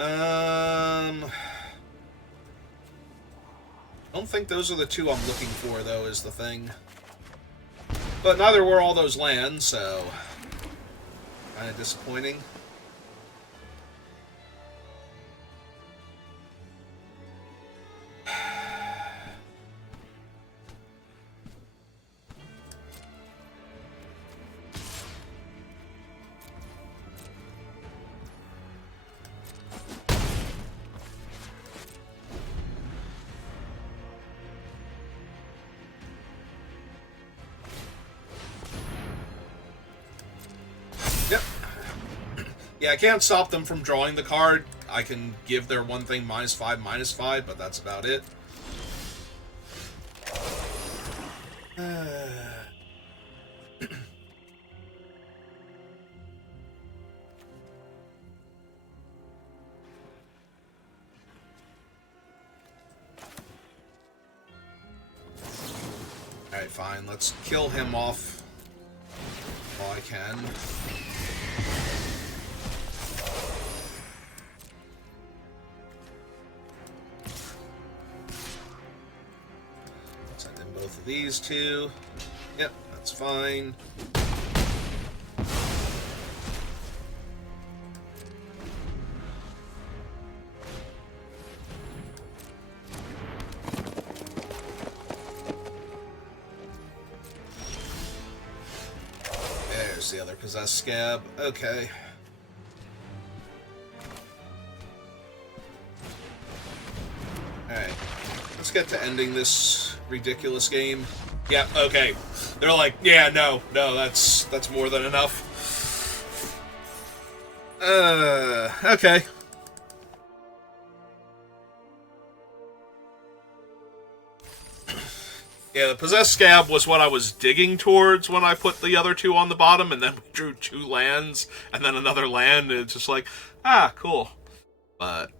I don't think those are the two I'm looking for, though, is the thing. But neither were all those lands, so kind of disappointing. Yeah, I can't stop them from drawing the card. I can give their one thing -5/-5, but that's about it. Alright, fine. Let's kill him off while I can. Send in both of these two. Yep, that's fine. There's the other possessed scab. Okay. Alright. Let's get to ending this ridiculous game. Yeah, okay. They're like, yeah, no, that's more than enough. Okay. Yeah, the possessed scab was what I was digging towards when I put the other two on the bottom, and then we drew 2 lands, and then another land, and it's just like, ah, cool. But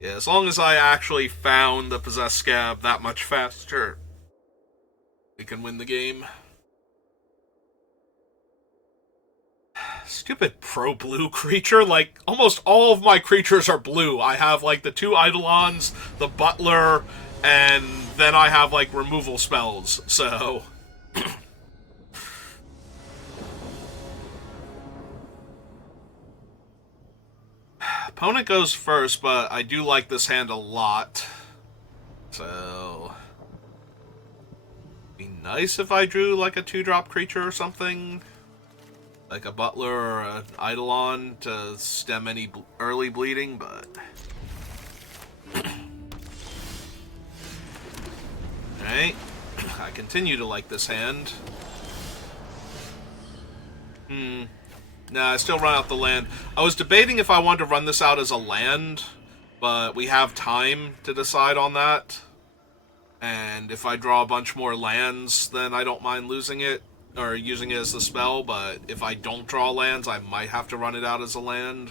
yeah, as long as I actually found the possessed scab that much faster, we can win the game. Stupid pro-blue creature. Like, almost all of my creatures are blue. I have, like, the 2 Eidolons, the Butler, and then I have, like, removal spells, so... Opponent goes first, but I do like this hand a lot. So... be nice if I drew, like, a 2-drop creature or something. Like a Butler or an Eidolon to stem any early bleeding, but... Alright. I continue to like this hand. Nah, I still run out the land. I was debating if I wanted to run this out as a land, but we have time to decide on that. And if I draw a bunch more lands, then I don't mind losing it, or using it as the spell, but if I don't draw lands, I might have to run it out as a land.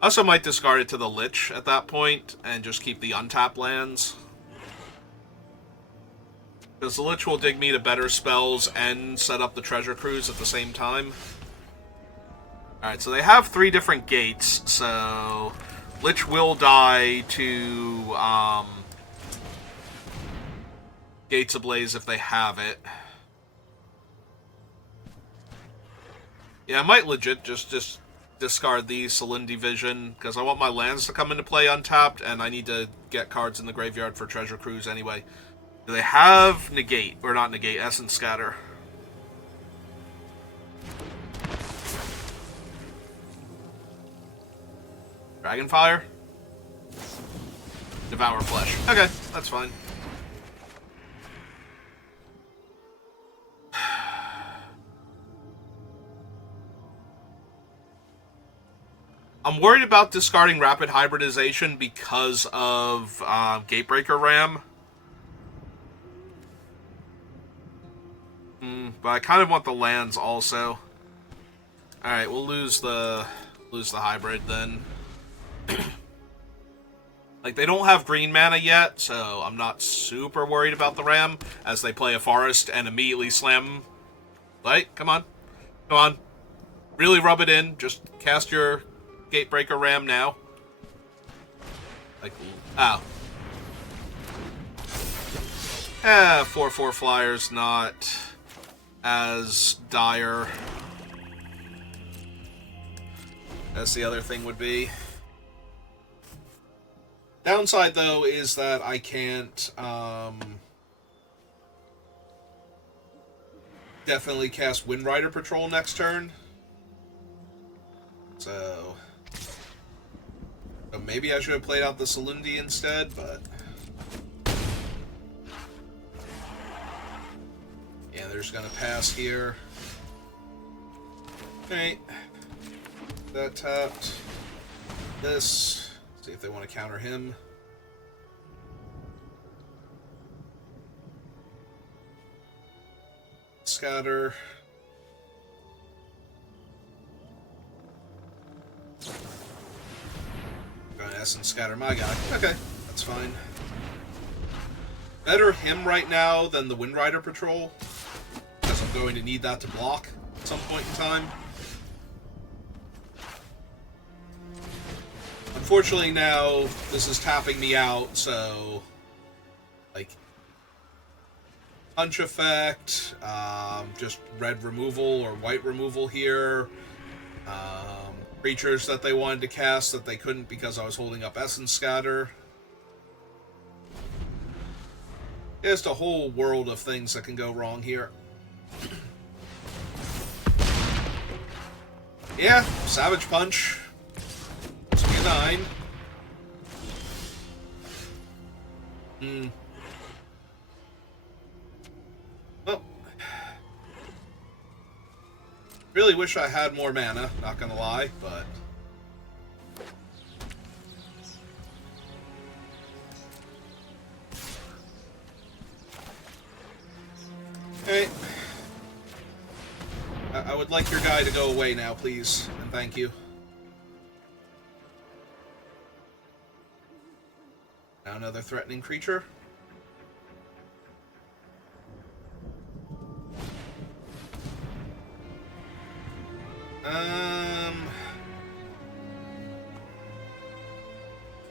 I also might discard it to the Lich at that point, and just keep the untapped lands. Because the Lich will dig me to better spells and set up the Treasure Cruise at the same time. Alright, so they have 3 different gates, so... Lich will die to, Gates Ablaze if they have it. Yeah, I might legit just discard the Selindi Vision, because I want my lands to come into play untapped, and I need to get cards in the graveyard for Treasure Cruise anyway. Do they have Negate? Or not Negate, Essence Scatter. Dragonfire? Devour Flesh. Okay, that's fine. I'm worried about discarding Rapid Hybridization because of Gatebreaker Ram. But I kind of want the lands also. Alright, we'll lose the hybrid then. Like, they don't have green mana yet, so I'm not super worried about the Ram as they play a forest and immediately slam. Like, come on. Come on. Really rub it in. Just cast your Gatebreaker Ram now. Like, ow. 4/4 flyers not as dire as the other thing would be. Downside, though, is that I can't definitely cast Windrider Patrol next turn. So maybe I should have played out the Selindi instead, but... yeah, they're just gonna pass here. Alright. That tapped. This. See if they want to counter him. Scatter. Gonna Essence Scatter my guy. Okay, that's fine. Better him right now than the Wind Rider Patrol, because I'm going to need that to block at some point in time. Unfortunately now, this is tapping me out, so... like... punch effect, just red removal or white removal here. Creatures that they wanted to cast that they couldn't because I was holding up Essence Scatter. Just a whole world of things that can go wrong here. Yeah, Savage Punch. It's a 9. Well, really wish I had more mana, not gonna lie, but... okay. I would like your guy to go away now, please, and thank you. Now another threatening creature.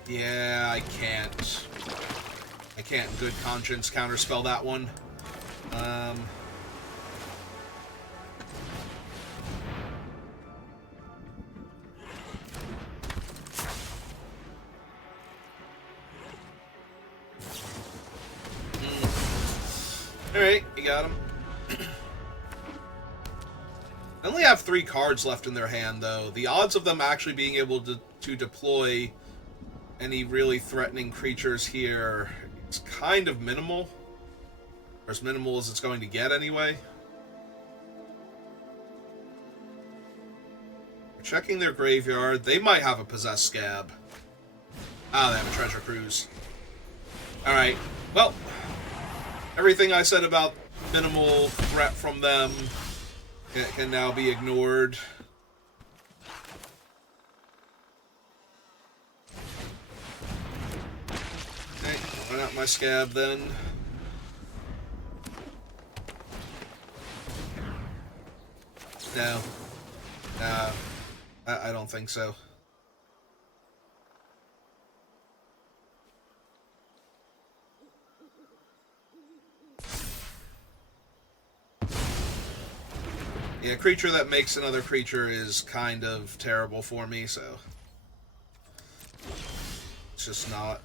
Yeah, I can't. I can't in good conscience counterspell that one. Alright, you got him. I only have 3 cards left in their hand, though. The odds of them actually being able to deploy any really threatening creatures here is kind of minimal. Or as minimal as it's going to get, anyway. Checking their graveyard. They might have a Possessed Scab. Ah, they have a Treasure Cruise. Alright, well... everything I said about minimal threat from them can now be ignored. Okay, run out my Scab then. No. I don't think so. Yeah, a creature that makes another creature is kind of terrible for me, so... it's just not.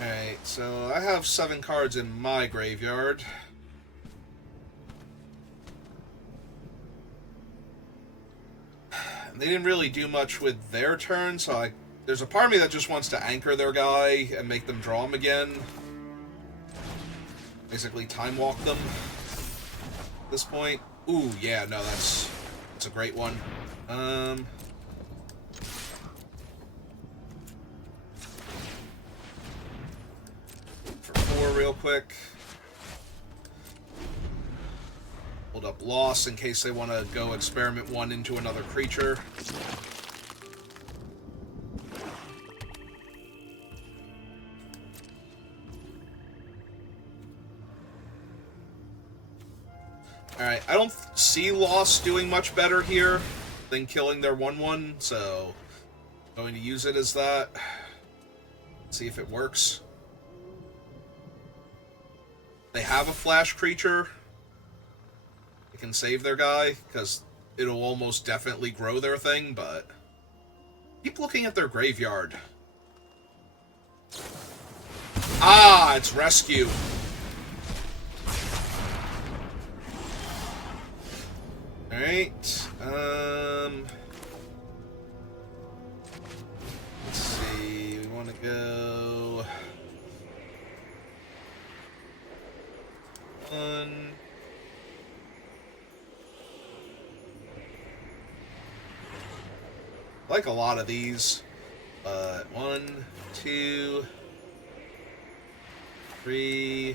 Alright, so I have 7 cards in my graveyard. And they didn't really do much with their turn, so there's a part of me that just wants to anchor their guy and make them draw him again. Basically time walk them at this point. Ooh, yeah, no, that's a great one. For 4 real quick. Hold up Loss in case they want to go experiment 1 into another creature. Alright, I don't see Loss doing much better here than killing their 1/1, so I'm going to use it as that. See if it works. They have a flash creature. They can save their guy, because it'll almost definitely grow their thing, but... keep looking at their graveyard. Ah, it's Rescue. Alright, let's see, we want to go... 1... I like a lot of these, but 1, 2, 3.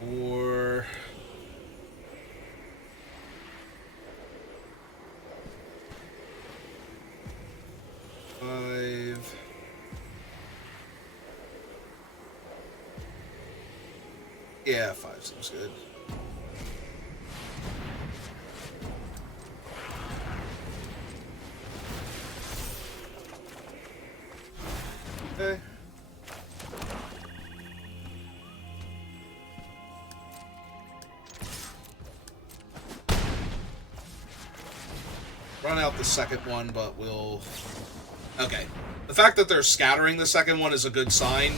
4. 5. Yeah, 5 seems good. Okay. Run out the second one, but we'll... Okay. The fact that they're scattering the second one is a good sign.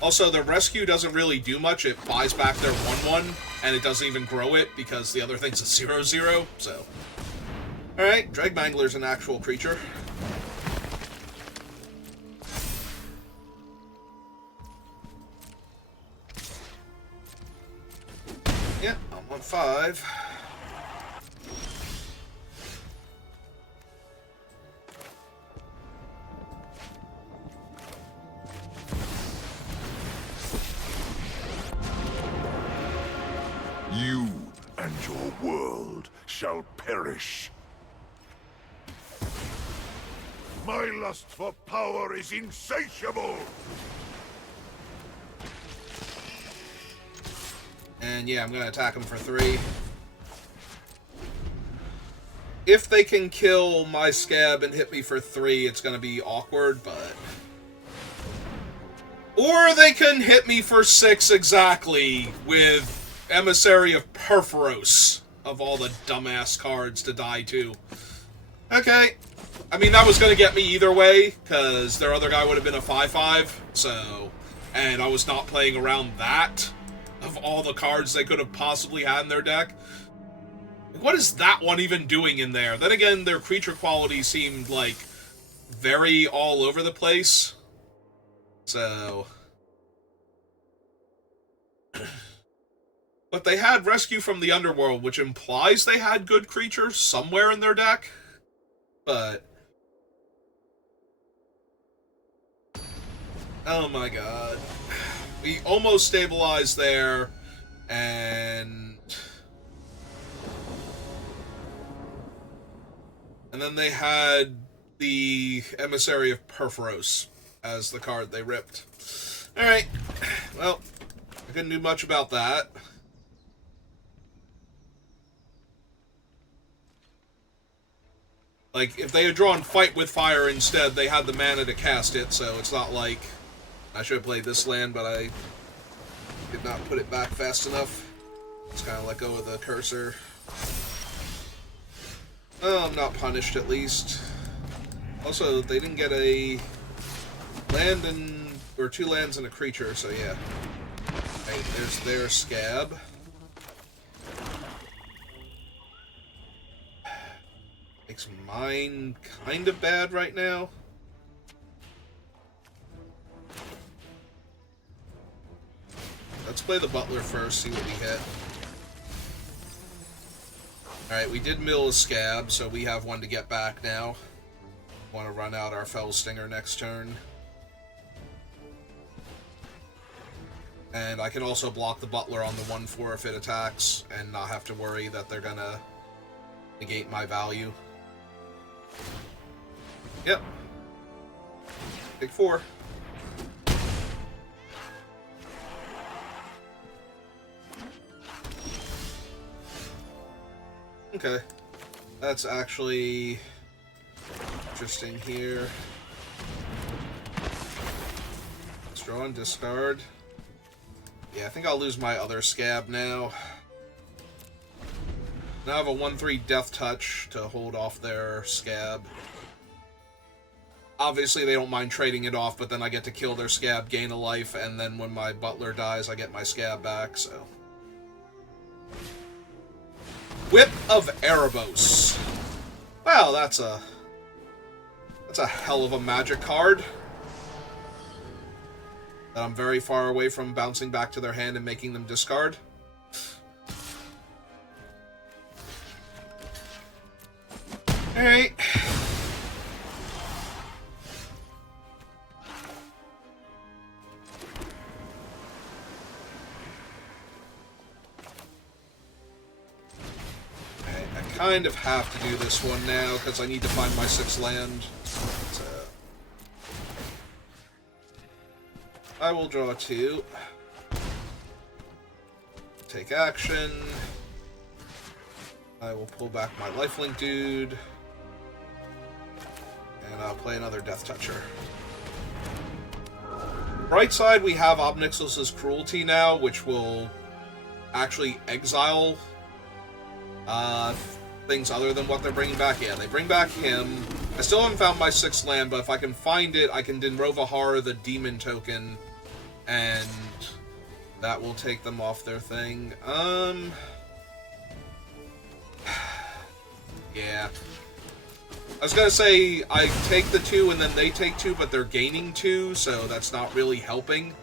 Also, the rescue doesn't really do much. It buys back their 1/1, and it doesn't even grow it because the other thing's a 0/0, so... Alright, Dregmangler's an actual creature. Yeah, I'm on 5. You and your world shall perish. My lust for power is insatiable! And yeah, I'm going to attack him for 3. If they can kill my scab and hit me for 3, it's going to be awkward, but... Or they can hit me for 6 exactly with Emissary of Perforos, of all the dumbass cards to die to. Okay. I mean, that was going to get me either way, because their other guy would have been a 5/5, so... And I was not playing around that, of all the cards they could have possibly had in their deck. What is that one even doing in there? Then again, their creature quality seemed, like, very all over the place. So... But they had Rescue from the Underworld, which implies they had good creatures somewhere in their deck. But... Oh my god. We almost stabilized there, and... And then they had the Emissary of Perforos as the card they ripped. Alright. Well, I couldn't do much about that. Like, if they had drawn Fight with Fire instead, they had the mana to cast it, so it's not like... I should have played this land, but I did not put it back fast enough. Just kind of let go of the cursor. Oh, I'm not punished, at least. Also, they didn't get a land and... or 2 lands and a creature, so yeah. Hey, there's their scab. Makes mine kind of bad right now. Let's play the Butler first, see what we hit. Alright, we did mill a scab, so we have one to get back now. Want to run out our Fell Stinger next turn. And I can also block the Butler on the 1/4 if it attacks, and not have to worry that they're gonna negate my value. Yep. Big 4. Okay. That's actually interesting here. Let's draw and discard. Yeah, I think I'll lose my other scab now. Now I have a 1/3 Death Touch to hold off their scab. Obviously, they don't mind trading it off, but then I get to kill their scab, gain a life, and then when my Butler dies, I get my scab back, so... Whip of Erebos. Well, that's a hell of a magic card. That I'm very far away from bouncing back to their hand and making them discard. Alright. I kind of have to do this one now, because I need to find my 6th land. So I will draw 2. Take action. I will pull back my lifelink dude. And I'll play another Death Toucher. Right side, we have Ob Nixilis' Cruelty now, which will actually exile things other than what they're bringing back. Yeah, they bring back him. I still haven't found my 6th land, but if I can find it, I can Dinrova Horror the demon token, and that will take them off their thing. Yeah. I was gonna say, I take the 2 and then they take 2, but they're gaining 2, so that's not really helping.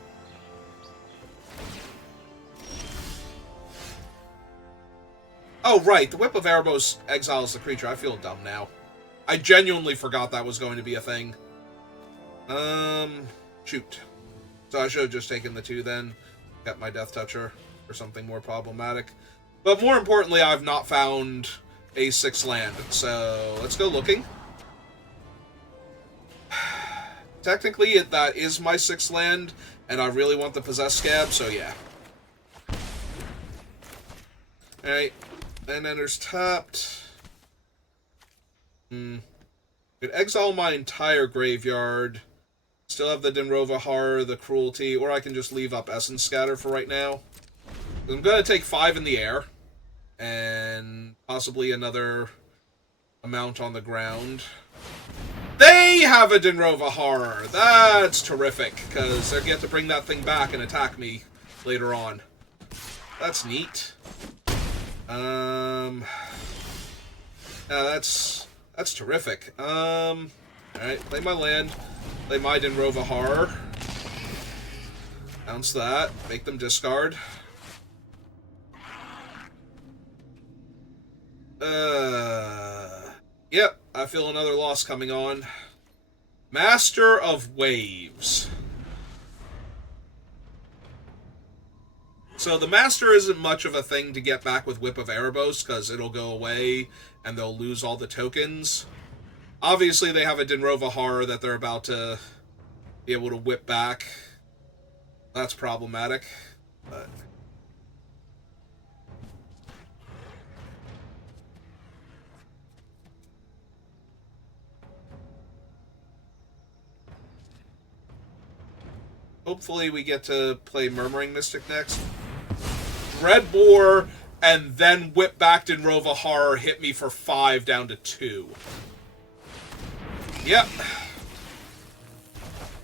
Oh, right, the Whip of Erebos exiles the creature. I feel dumb now. I genuinely forgot that was going to be a thing. Shoot. So I should have just taken the 2 then. Got my Death Toucher for something more problematic. But more importantly, I've not found a 6th land, so let's go looking. Technically, that is my 6th land, and I really want the Possessed Scab, so yeah. Alright, then enters tapped. Could exile my entire graveyard, still have the Dinrova Horror, the Cruelty, or I can just leave up Essence Scatter for right now. I'm going to take 5 in the air, and possibly another amount on the ground. They have a Dinrova Horror! That's terrific, because they get to bring that thing back and attack me later on. That's neat. That's terrific. Alright, play my land. Play my Dinrova Horror. Bounce that. Make them discard. Yep, I feel another loss coming on. Master of Waves. So the Master isn't much of a thing to get back with Whip of Erebos, because it'll go away and they'll lose all the tokens. Obviously, they have a Dinrova Horror that they're about to be able to whip back. That's problematic, but... hopefully we get to play Murmuring Mystic next. Dreadbore, and then whip back Dinrova Horror hit me for 5 down to 2. Yep.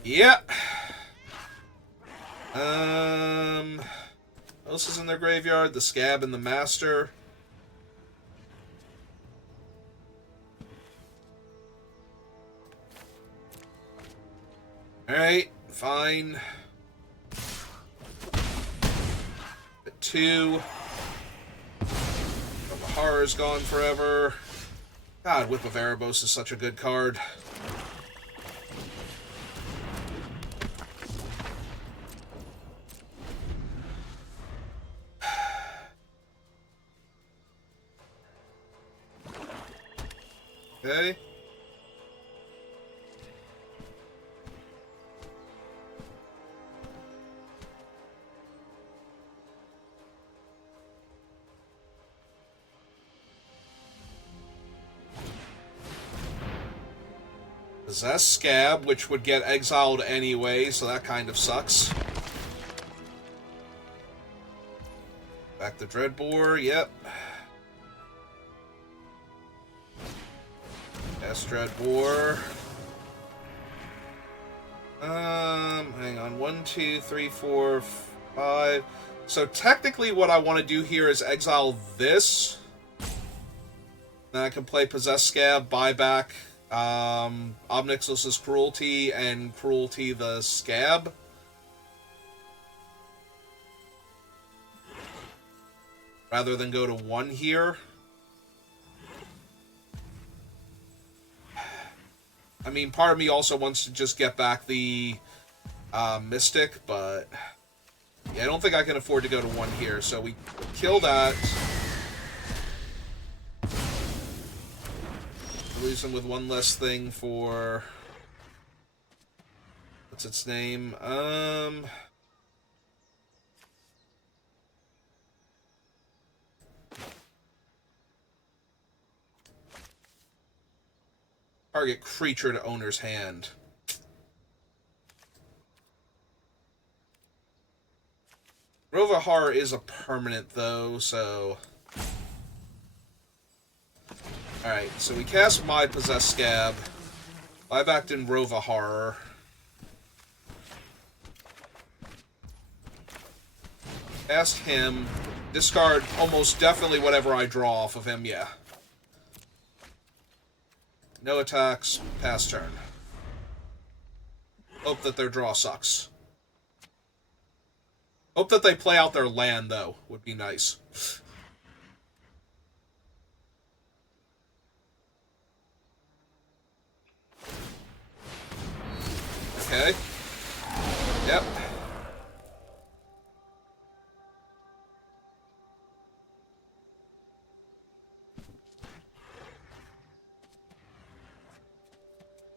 Yep. What else is in their graveyard? The Scab and the Master. Alright, fine. At 2. Horror's gone forever. God, Whip of Erebos is such a good card. Okay. Possess Scab, which would get exiled anyway, so that kind of sucks. Back to Dreadbore, yep. Yes, Dreadbore. Hang on. 1, 2, 3, 4, 5. So technically what I want to do here is exile this. Then I can play Possess Scab, buy back Ob Nixilis' Cruelty, and Cruelty the Scab. Rather than go to 1 here. I mean, part of me also wants to just get back the Mystic, but yeah, I don't think I can afford to go to 1 here, so we kill that. Leaves him with 1 less thing for... What's its name? Target creature to owner's hand. Rovahar is a permanent, though, so... Alright, so we cast my Possessed Scab. Buy back in Rovahar. Cast him. Discard almost definitely whatever I draw off of him, yeah. No attacks, pass turn. Hope that their draw sucks. Hope that they play out their land, though, would be nice. Okay. Yep.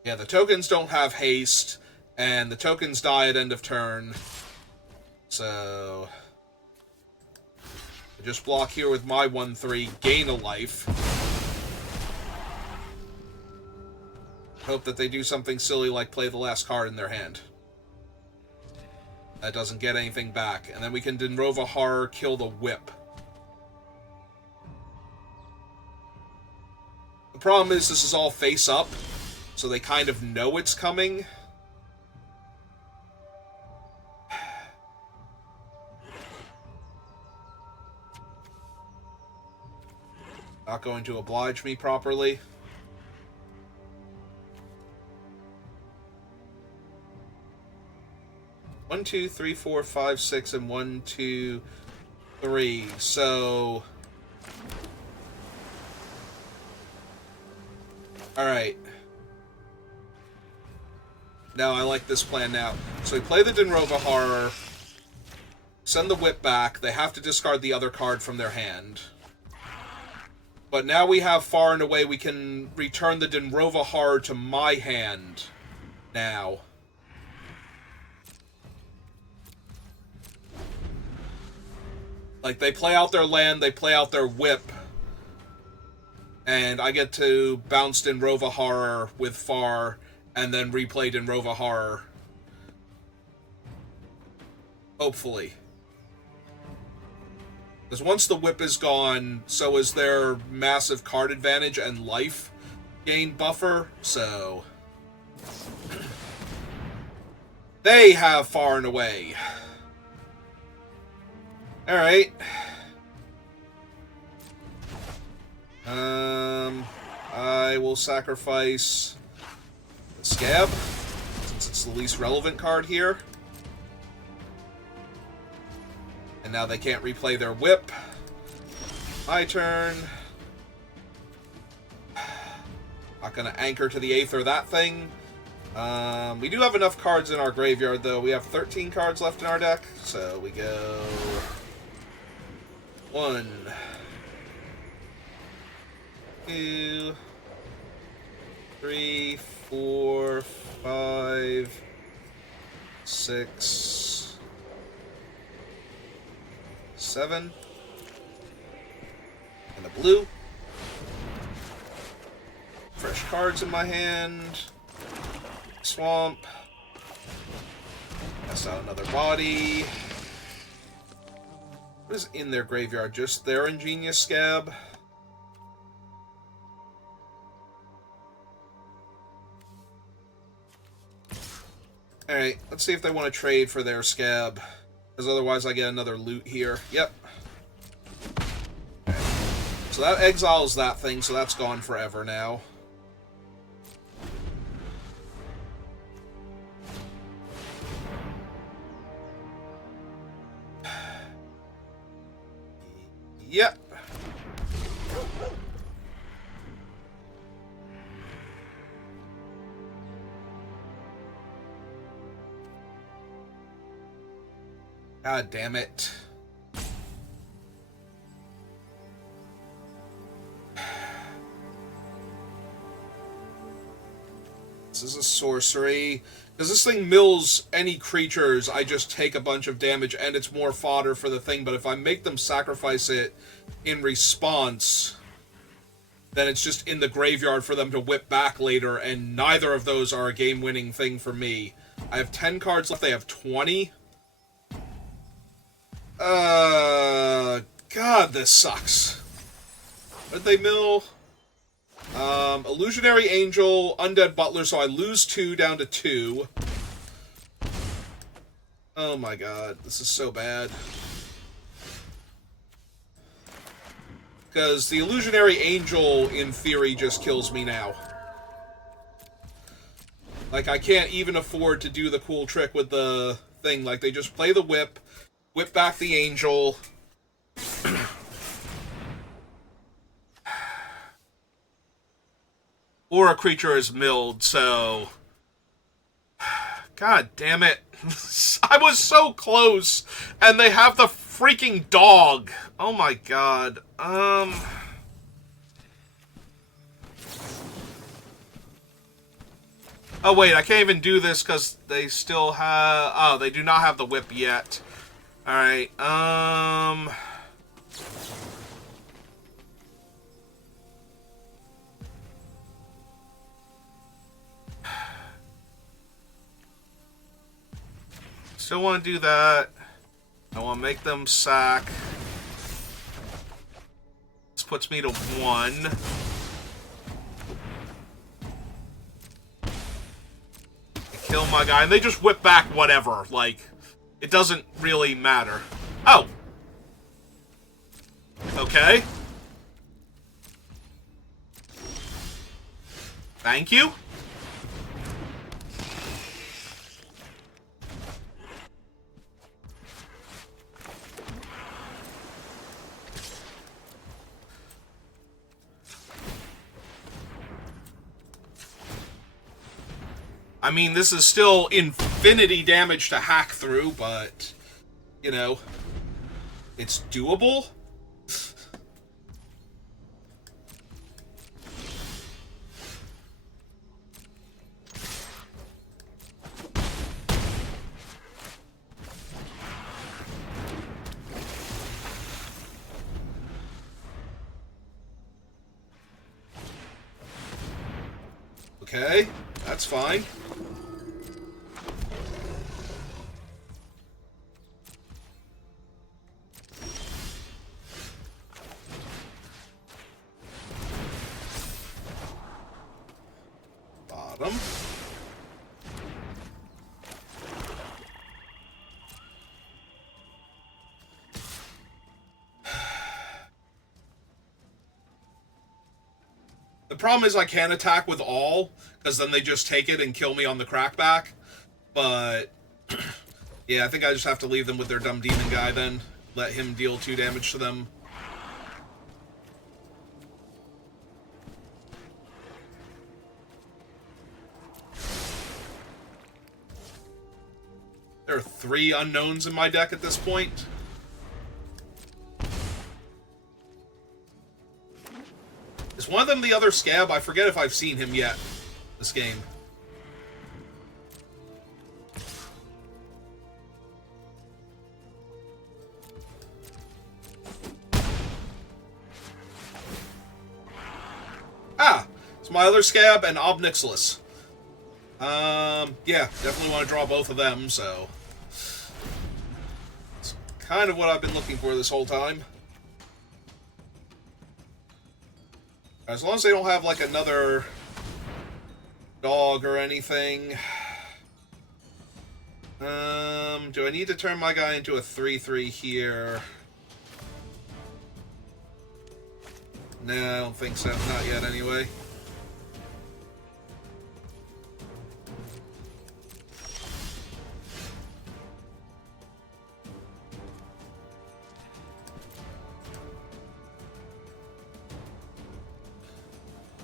Yeah, the tokens don't have haste, and the tokens die at end of turn. So... I just block here with my 1/3, gain a life. Hope that they do something silly like play the last card in their hand. That doesn't get anything back. And then we can Dinrovahar, kill the whip. The problem is this is all face up, so they kind of know it's coming. Not going to oblige me properly. One, 2, 3, 4, 5, 6, and 1, 2, 3. So, all right. Now I like this plan now. So we play the Dinrovahar, send the whip back. They have to discard the other card from their hand. But now we have Far and Away. We can return the Dinrovahar to my hand now. Like, they play out their land, they play out their whip, and I get to bounce Dinrovahar with Far, and then replay Dinrovahar. Hopefully. Because once the whip is gone, so is their massive card advantage and life gain buffer, so... They have Far and Away. Alright. I will sacrifice the Scab, since it's the least relevant card here. And now they can't replay their whip. My turn. Not gonna anchor to the Aether that thing. We do have enough cards in our graveyard, though. We have 13 cards left in our deck, so we go 1, 2, 3, 4, 5, 6, 7, and a blue. Fresh cards in my hand. Swamp. Cast out another body. What is in their graveyard? Just their Ingenious Scab? Alright, let's see if they want to trade for their Scab. Because otherwise I get another loot here. Yep. Okay. So that exiles that thing, so that's gone forever now. Yep. God damn it. This is a sorcery. Because this thing mills any creatures, I just take a bunch of damage, and it's more fodder for the thing. But if I make them sacrifice it in response, then it's just in the graveyard for them to whip back later, and neither of those are a game-winning thing for me. I have 10 cards left. They have 20. God, this sucks. What did they mill? Illusionary Angel, Undead Butler, so I lose 2 down to 2. Oh my god, this is so bad. Because the Illusionary Angel, in theory, just kills me now. Like, I can't even afford to do the cool trick with the thing. Like, they just play the whip back the Angel. Or a creature is milled, so... God damn it. I was so close, and they have the freaking dog. Oh my god. Oh wait, I can't even do this because they still have... Oh, they do not have the whip yet. Alright, still want to do that. I want to make them sack. This puts me to 1. I kill my guy, and they just whip back whatever. Like, it doesn't really matter. Oh! Okay. Thank you. I mean, this is still infinity damage to hack through, but, you know, it's doable. Okay, that's fine. Bottom. The problem is I can't attack with all, because then they just take it and kill me on the crackback. But, yeah, I think I just have to leave them with their dumb demon guy then. Let him deal 2 damage to them. There are 3 unknowns in my deck at this point. Is one of them the other Scab? I forget if I've seen him yet this game. Ah! It's my other Scab and Ob Nixilis. Yeah, definitely want to draw both of them, so... It's kind of what I've been looking for this whole time. As long as they don't have, like, another dog or anything. Do I need to turn my guy into a 3/3 here? Nah, I don't think so. Not yet, anyway.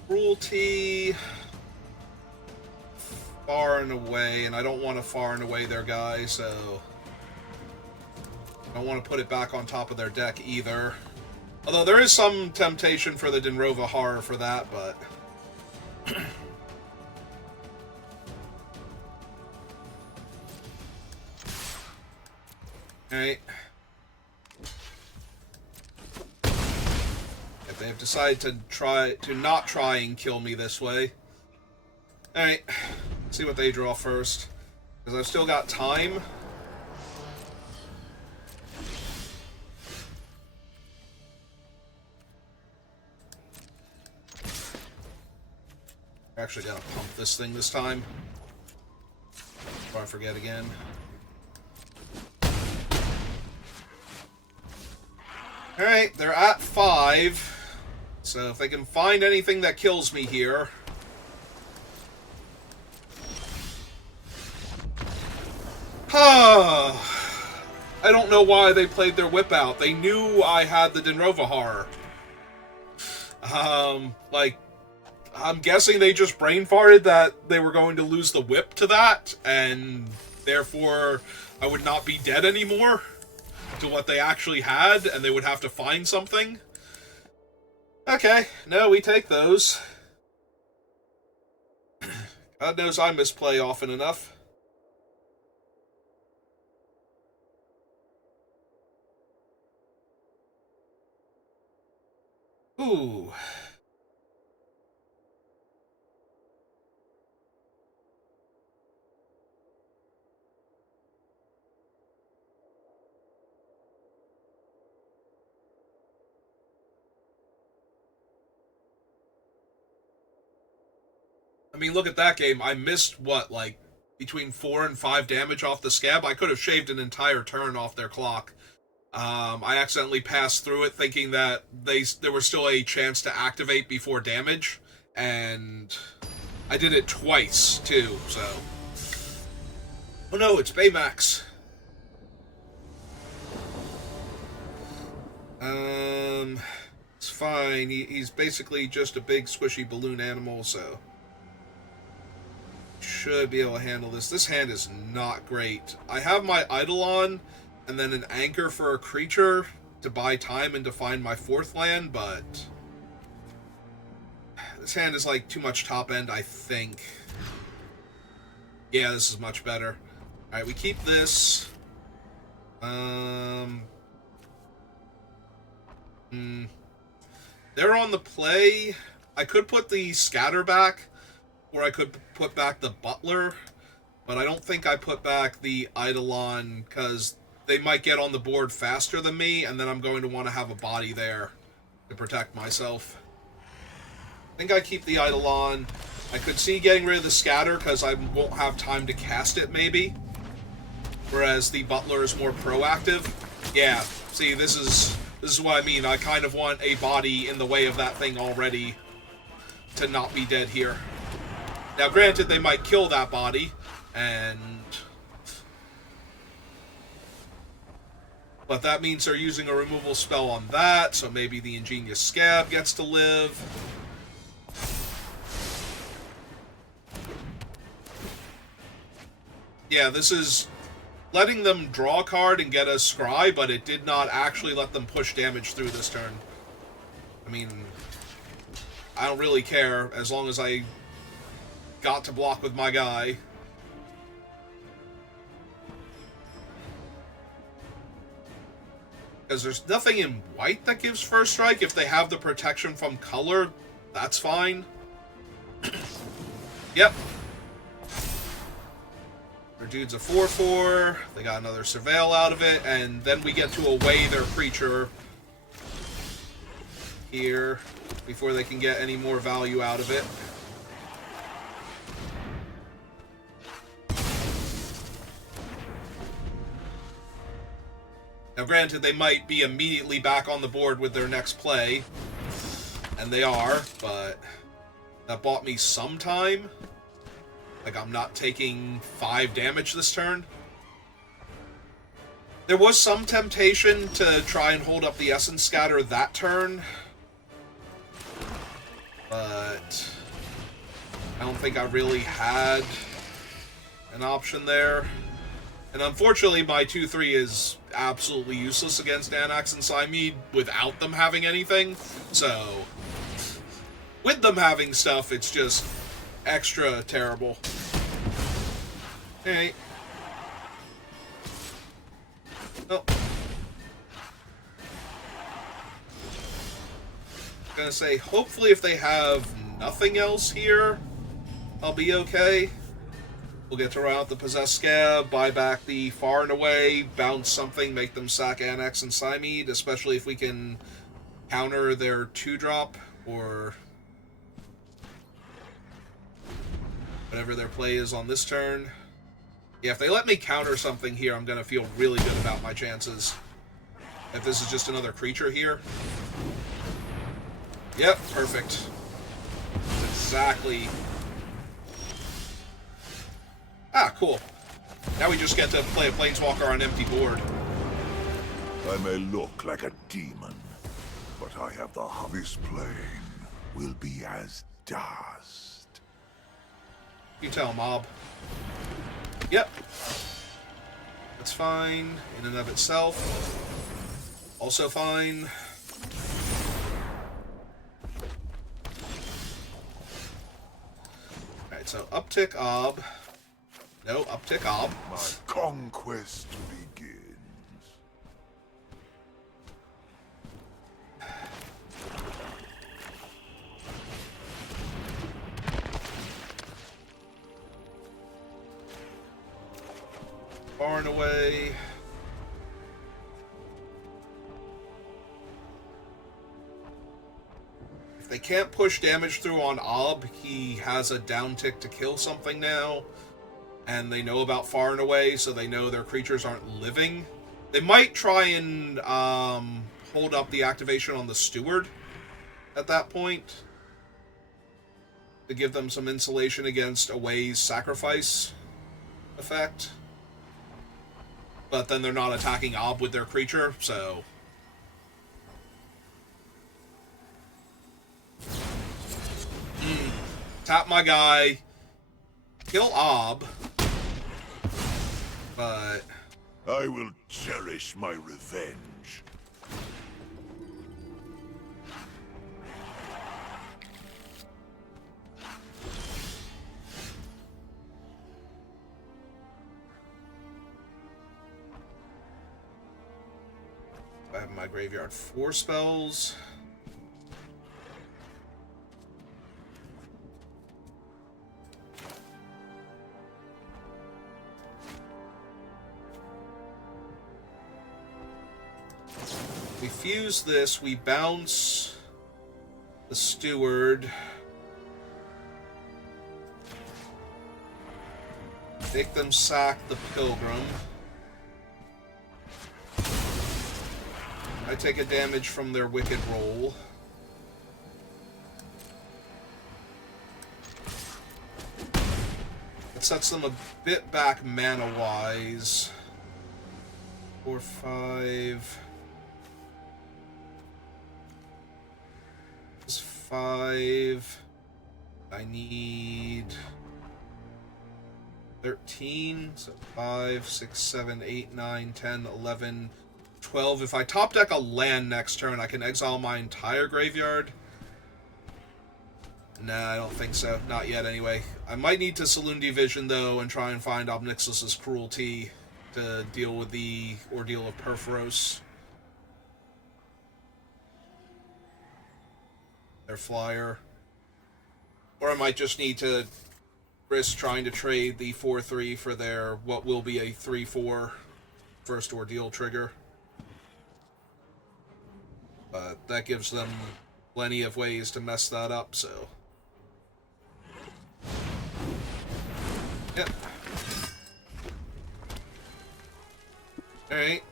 Cruelty, far and away, and I don't want to far and away their guy, so I don't want to put it back on top of their deck either. Although there is some temptation for the Dinrova Horror for that, but... Alright. If they've decided to not try and kill me this way. Alright. See what they draw first. Because I've still got time. Actually gotta pump this thing this time. Before I forget again. Alright, they're at 5. So if they can find anything that kills me here... I don't know why they played their whip out. They knew I had the Dinrova Horror. Like, I'm guessing they just brain farted that they were going to lose the whip to that, and therefore I would not be dead anymore to what they actually had, and they would have to find something. Okay, no, we take those. God knows I misplay often enough. Ooh. I mean, look at that game. I missed, what, like, between 4 and 5 damage off the scab? I could have shaved an entire turn off their clock. I accidentally passed through it thinking that there was still a chance to activate before damage, and I did it twice, too, so... Oh no, it's Baymax. It's fine. He's basically just a big squishy balloon animal, so... Should be able to handle this. This hand is not great. I have my Eidolon and then an anchor for a creature to buy time and to find my 4th land, but this hand is like too much top end, I think. Yeah, this is much better. Alright, we keep this. They're on the play. I could put the scatter back, or I could put back the Butler, but I don't think I put back the Eidolon, because they might get on the board faster than me, and then I'm going to want to have a body there to protect myself. I think I keep the Eidolon. I could see getting rid of the scatter, because I won't have time to cast it, maybe. Whereas the Butler is more proactive. Yeah, see, this is what I mean. I kind of want a body in the way of that thing already to not be dead here. Now, granted, they might kill that body, but that means they're using a removal spell on that, so maybe the Ingenious Scab gets to live. Yeah, this is letting them draw a card and get a scry, but it did not actually let them push damage through this turn. I mean, I don't really care, as long as I got to block with my guy. Because there's nothing in white that gives first strike. If they have the protection from color, that's fine. Yep. Their dude's a 4/4. They got another Surveil out of it, and then we get to away their creature here before they can get any more value out of it. Now, granted, they might be immediately back on the board with their next play, and they are, but that bought me some time. Like, I'm not taking 5 damage this turn. There was some temptation to try and hold up the Essence Scatter that turn, but I don't think I really had an option there. And unfortunately, my 2/3 is absolutely useless against Anax and Cymede without them having anything. So, with them having stuff, it's just extra terrible. Alright. Oh. I'm gonna say, hopefully if they have nothing else here, I'll be okay. We'll get to run out the Possessed Scab, buy back the Far and Away, bounce something, make them sack Anax and Cymede, especially if we can counter their 2-drop, or whatever their play is on this turn. Yeah, if they let me counter something here, I'm going to feel really good about my chances. If this is just another creature here. Yep, perfect. Exactly. Ah, cool. Now we just get to play a Planeswalker on an empty board. I may look like a demon, but I have the this plane will be as dust. You tell, Mob. Yep. That's fine in and of itself. Also fine. Alright, so uptick Ob. No, uptick Ob. My conquest begins. Far and Away. If they can't push damage through on Ob, he has a downtick to kill something now. And they know about Far and Away, so they know their creatures aren't living. They might try and hold up the activation on the Steward at that point to give them some insulation against Away's sacrifice effect. But then they're not attacking Ob with their creature, so... Tap my guy. Kill Ob. But... I will cherish my revenge. I have in my graveyard 4 spells. We fuse this, we bounce the Steward. Make them sack the Pilgrim. I take a damage from their Wicked roll. It sets them a bit back mana-wise. 4, 5... 5. I need 13. So 5, 6, 7, 8, 9, 10, 11, 12. If I top deck a land next turn, I can exile my entire graveyard. Nah, I don't think so. Not yet, anyway. I might need to Saloon Division, though, and try and find Ob Nixilis' Cruelty to deal with the ordeal of Purphoros. Their flyer. Or I might just need to risk trying to trade the 4-3 for their what will be a 3-4 first ordeal trigger. But that gives them plenty of ways to mess that up, so... Yep. Alright.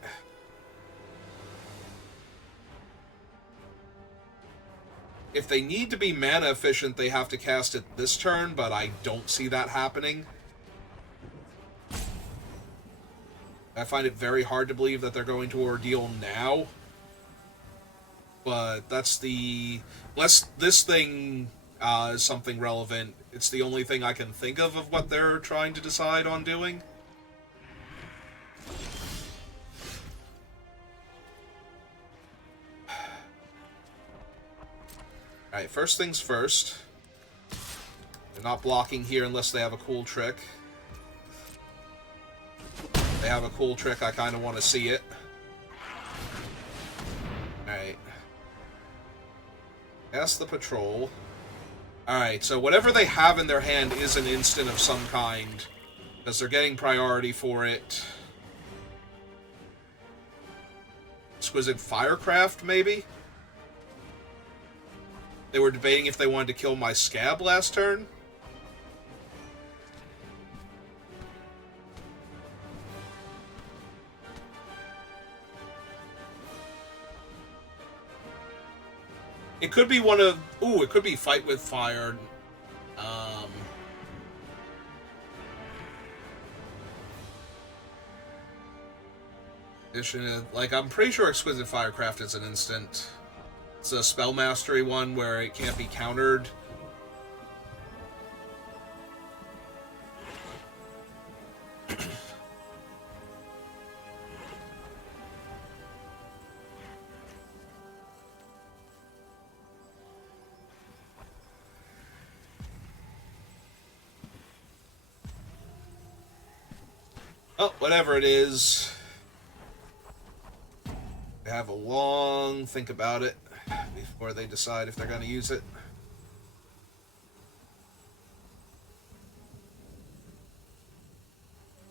If they need to be mana efficient, they have to cast it this turn, but I don't see that happening. I find it very hard to believe that they're going to Ordeal now. But that's the... Unless this thing is something relevant, it's the only thing I can think of what they're trying to decide on doing. Alright, first things first. They're not blocking here unless they have a cool trick. If they have a cool trick, I kind of want to see it. Alright. Cast the patrol. Alright, so whatever they have in their hand is an instant of some kind. Because they're getting priority for it. Exquisite Firecraft, maybe? They were debating if they wanted to kill my Scab last turn. It could be one of... Ooh, it could be Fight with Fire. Like, I'm pretty sure Exquisite Firecraft is an instant. It's a spell mastery one where it can't be countered. Oh, whatever it is. They have a long think about it before they decide if they're going to use it.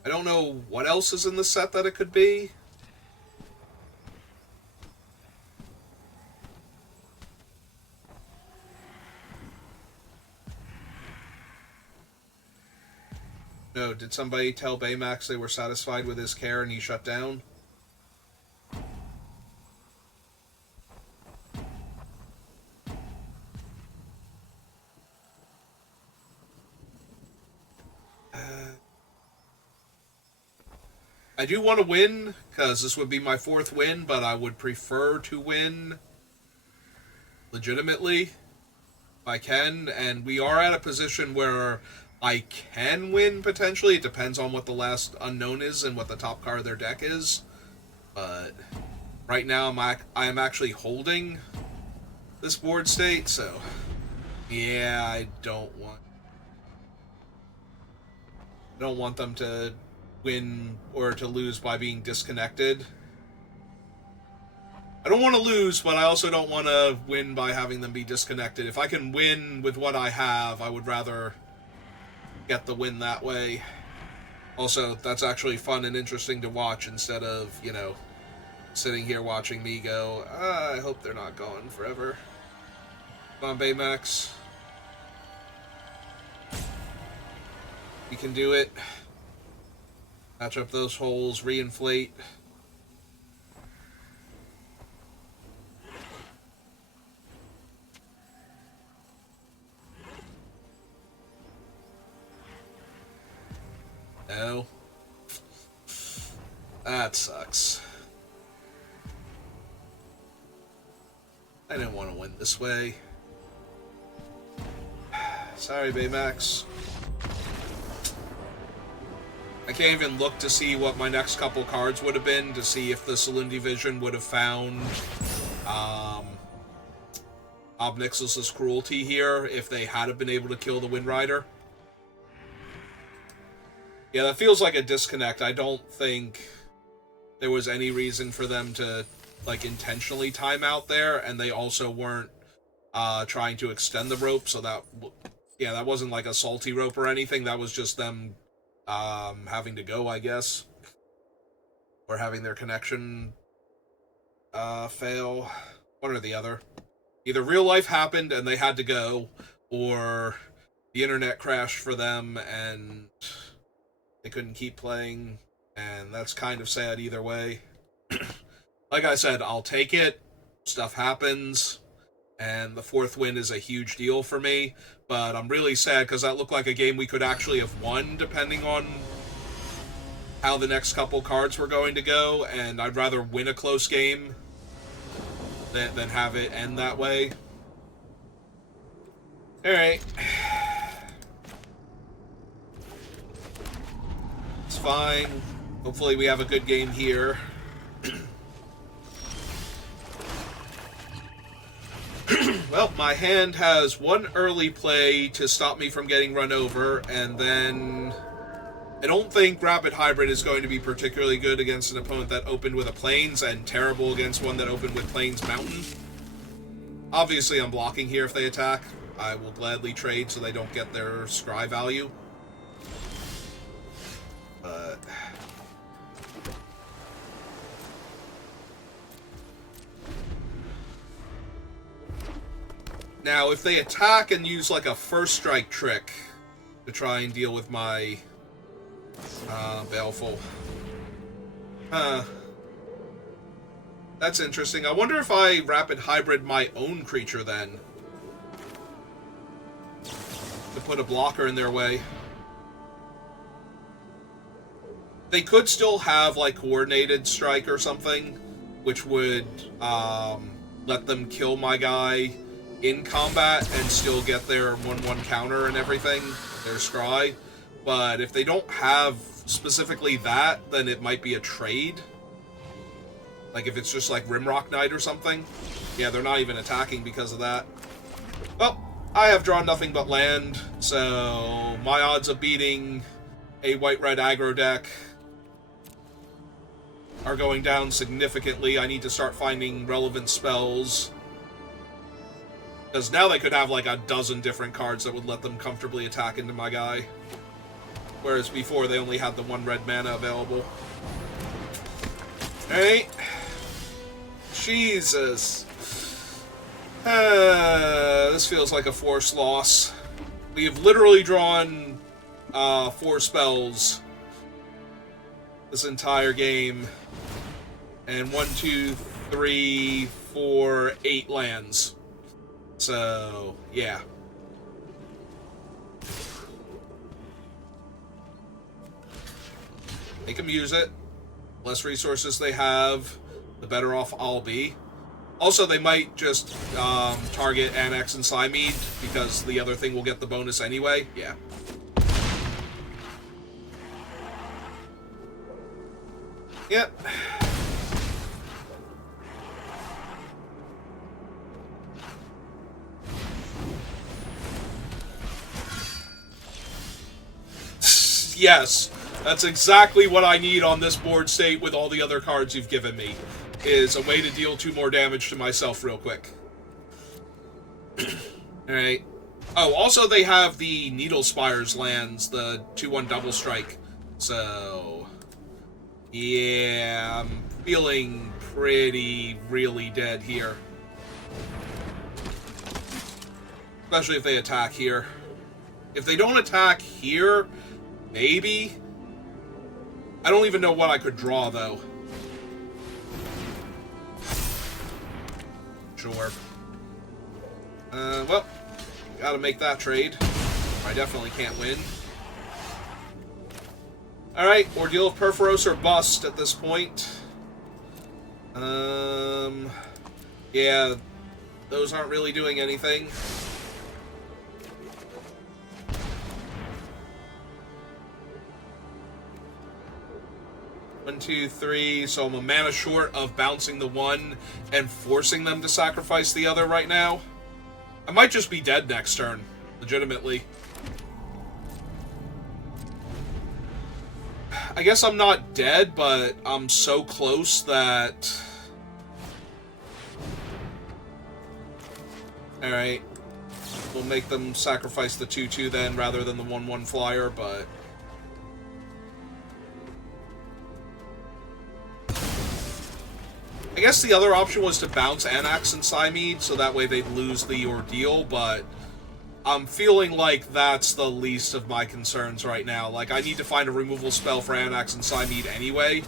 I don't know what else is in the set that it could be. No, did somebody tell Baymax they were satisfied with his care and he shut down? I do want to win, because this would be my 4th win, but I would prefer to win legitimately if I can, and we are at a position where I can win, potentially. It depends on what the last unknown is and what the top card of their deck is, but right now I am actually holding this board state, so yeah, I don't want them to win or to lose by being disconnected. I don't want to lose, but I also don't want to win by having them be disconnected. If I can win with what I have, I would rather get the win that way. Also, that's actually fun and interesting to watch instead of, you know, sitting here watching me go, I hope they're not going forever. Come on, Baymax. We can do it. Patch up those holes, reinflate. No. That sucks. I didn't want to win this way. Sorry, Baymax. I can't even look to see what my next couple cards would have been, to see if the Saloon Division would have found Ob Nixilis' Cruelty here, if they had been able to kill the Wind Rider. Yeah, that feels like a disconnect. I don't think there was any reason for them to, like, intentionally time out there, and they also weren't trying to extend the rope, so that, yeah, that wasn't like a salty rope or anything. That was just them having to go, I guess, or having their connection fail. One or the other. Either real life happened and they had to go, or the internet crashed for them and they couldn't keep playing, and that's kind of sad either way. Like I said, I'll take it. Stuff happens, and the 4th win is a huge deal for me. But I'm really sad because that looked like a game we could actually have won, depending on how the next couple cards were going to go, and I'd rather win a close game than have it end that way. Alright. It's fine. Hopefully we have a good game here. Well, Well, my hand has one early play to stop me from getting run over, and then I don't think Rapid Hybrid is going to be particularly good against an opponent that opened with a Plains, and terrible against one that opened with Plains Mountain. Obviously, I'm blocking here if they attack. I will gladly trade so they don't get their scry value. But now, if they attack and use like a first strike trick to try and deal with my Baleful. That's interesting. I wonder if I Rapid Hybrid my own creature then, to put a blocker in their way. They could still have like Coordinated Strike or something, which would let them kill my guy in combat and still get their 1/1 counter and everything, their scry. But if they don't have specifically that, then it might be a trade. Like if it's just like Rimrock Knight or something. Yeah, they're not even attacking because of that. Well, I have drawn nothing but land, so my odds of beating a white-red aggro deck are going down significantly. I need to start finding relevant spells, because now they could have like a dozen different cards that would let them comfortably attack into my guy. Whereas before they only had the 1 red mana available. Alright. Jesus. This feels like a forced loss. We have literally drawn 4 spells this entire game. And 1, 2, 3, 4, 8 lands. So, yeah. Make them use it. Less resources they have, the better off I'll be. Also, they might just target Annex and Slimeade, because the other thing will get the bonus anyway. Yeah. Yep. Yes. That's exactly what I need on this board state with all the other cards you've given me, is a way to deal 2 more damage to myself real quick. Alright. Oh, also they have the Needle Spires lands, the 2/1 double strike. So, yeah, I'm feeling really dead here. Especially if they attack here. If they don't attack here, maybe. I don't even know what I could draw, though. Sure. Well, gotta make that trade. I definitely can't win. Alright, Ordeal of Perforos or bust at this point. Yeah, those aren't really doing anything. One, two, three. So I'm a mana short of bouncing the one and forcing them to sacrifice the other right now. I might just be dead next turn, legitimately. I guess I'm not dead, but I'm so close that... Alright. We'll make them sacrifice the 2/2 then, rather than the 1/1 flyer, but... I guess the other option was to bounce Anax and Slimeade, so that way they'd lose the Ordeal, but I'm feeling like that's the least of my concerns right now. Like, I need to find a removal spell for Anax and Slimeade anyway,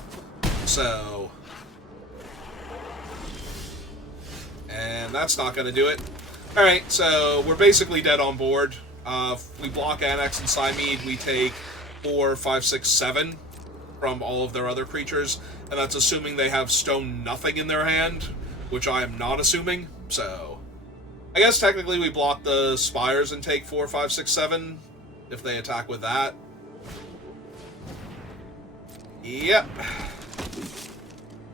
so... And that's not going to do it. Alright, so we're basically dead on board. If we block Anax and Slimeade, we take 4, 5, 6, 7 from all of their other creatures, and that's assuming they have Stone Nothing in their hand, which I am not assuming, so... I guess technically we block the Spires and take 4, 5, 6, 7, if they attack with that. Yep.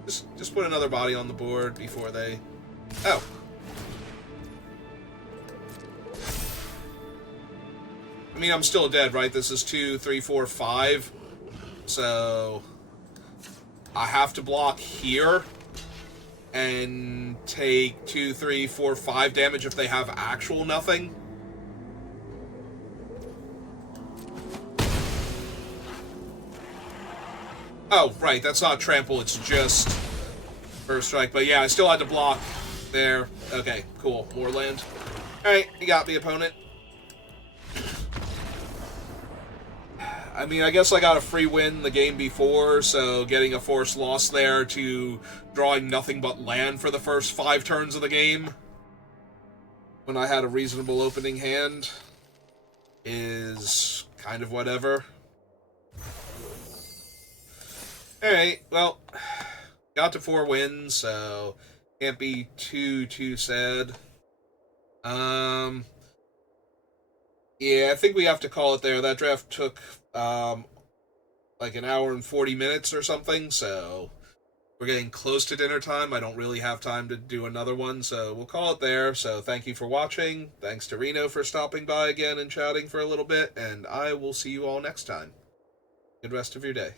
Just put another body on the board before they... Oh. mean, I'm still dead, right? This is 2, 3, 4, 5. So I have to block here and take 2, 3, 4, 5 damage if they have actual nothing. Oh, right, that's not trample, it's just first strike. But yeah, I still had to block there. Okay, cool. More land. Alright, you got the opponent. I mean, I guess I got a free win the game before, so getting a forced loss there to drawing nothing but land for the first 5 turns of the game when I had a reasonable opening hand is kind of whatever. Alright, well, got to 4 wins, so can't be too sad. Yeah, I think we have to call it there. That draft took, like an hour and 40 minutes or something, so we're getting close to dinner time. I don't really have time to do another one, so we'll call it there. So thank you for watching. Thanks to Reno for stopping by again and chatting for a little bit, and I will see you all next time. Good rest of your day.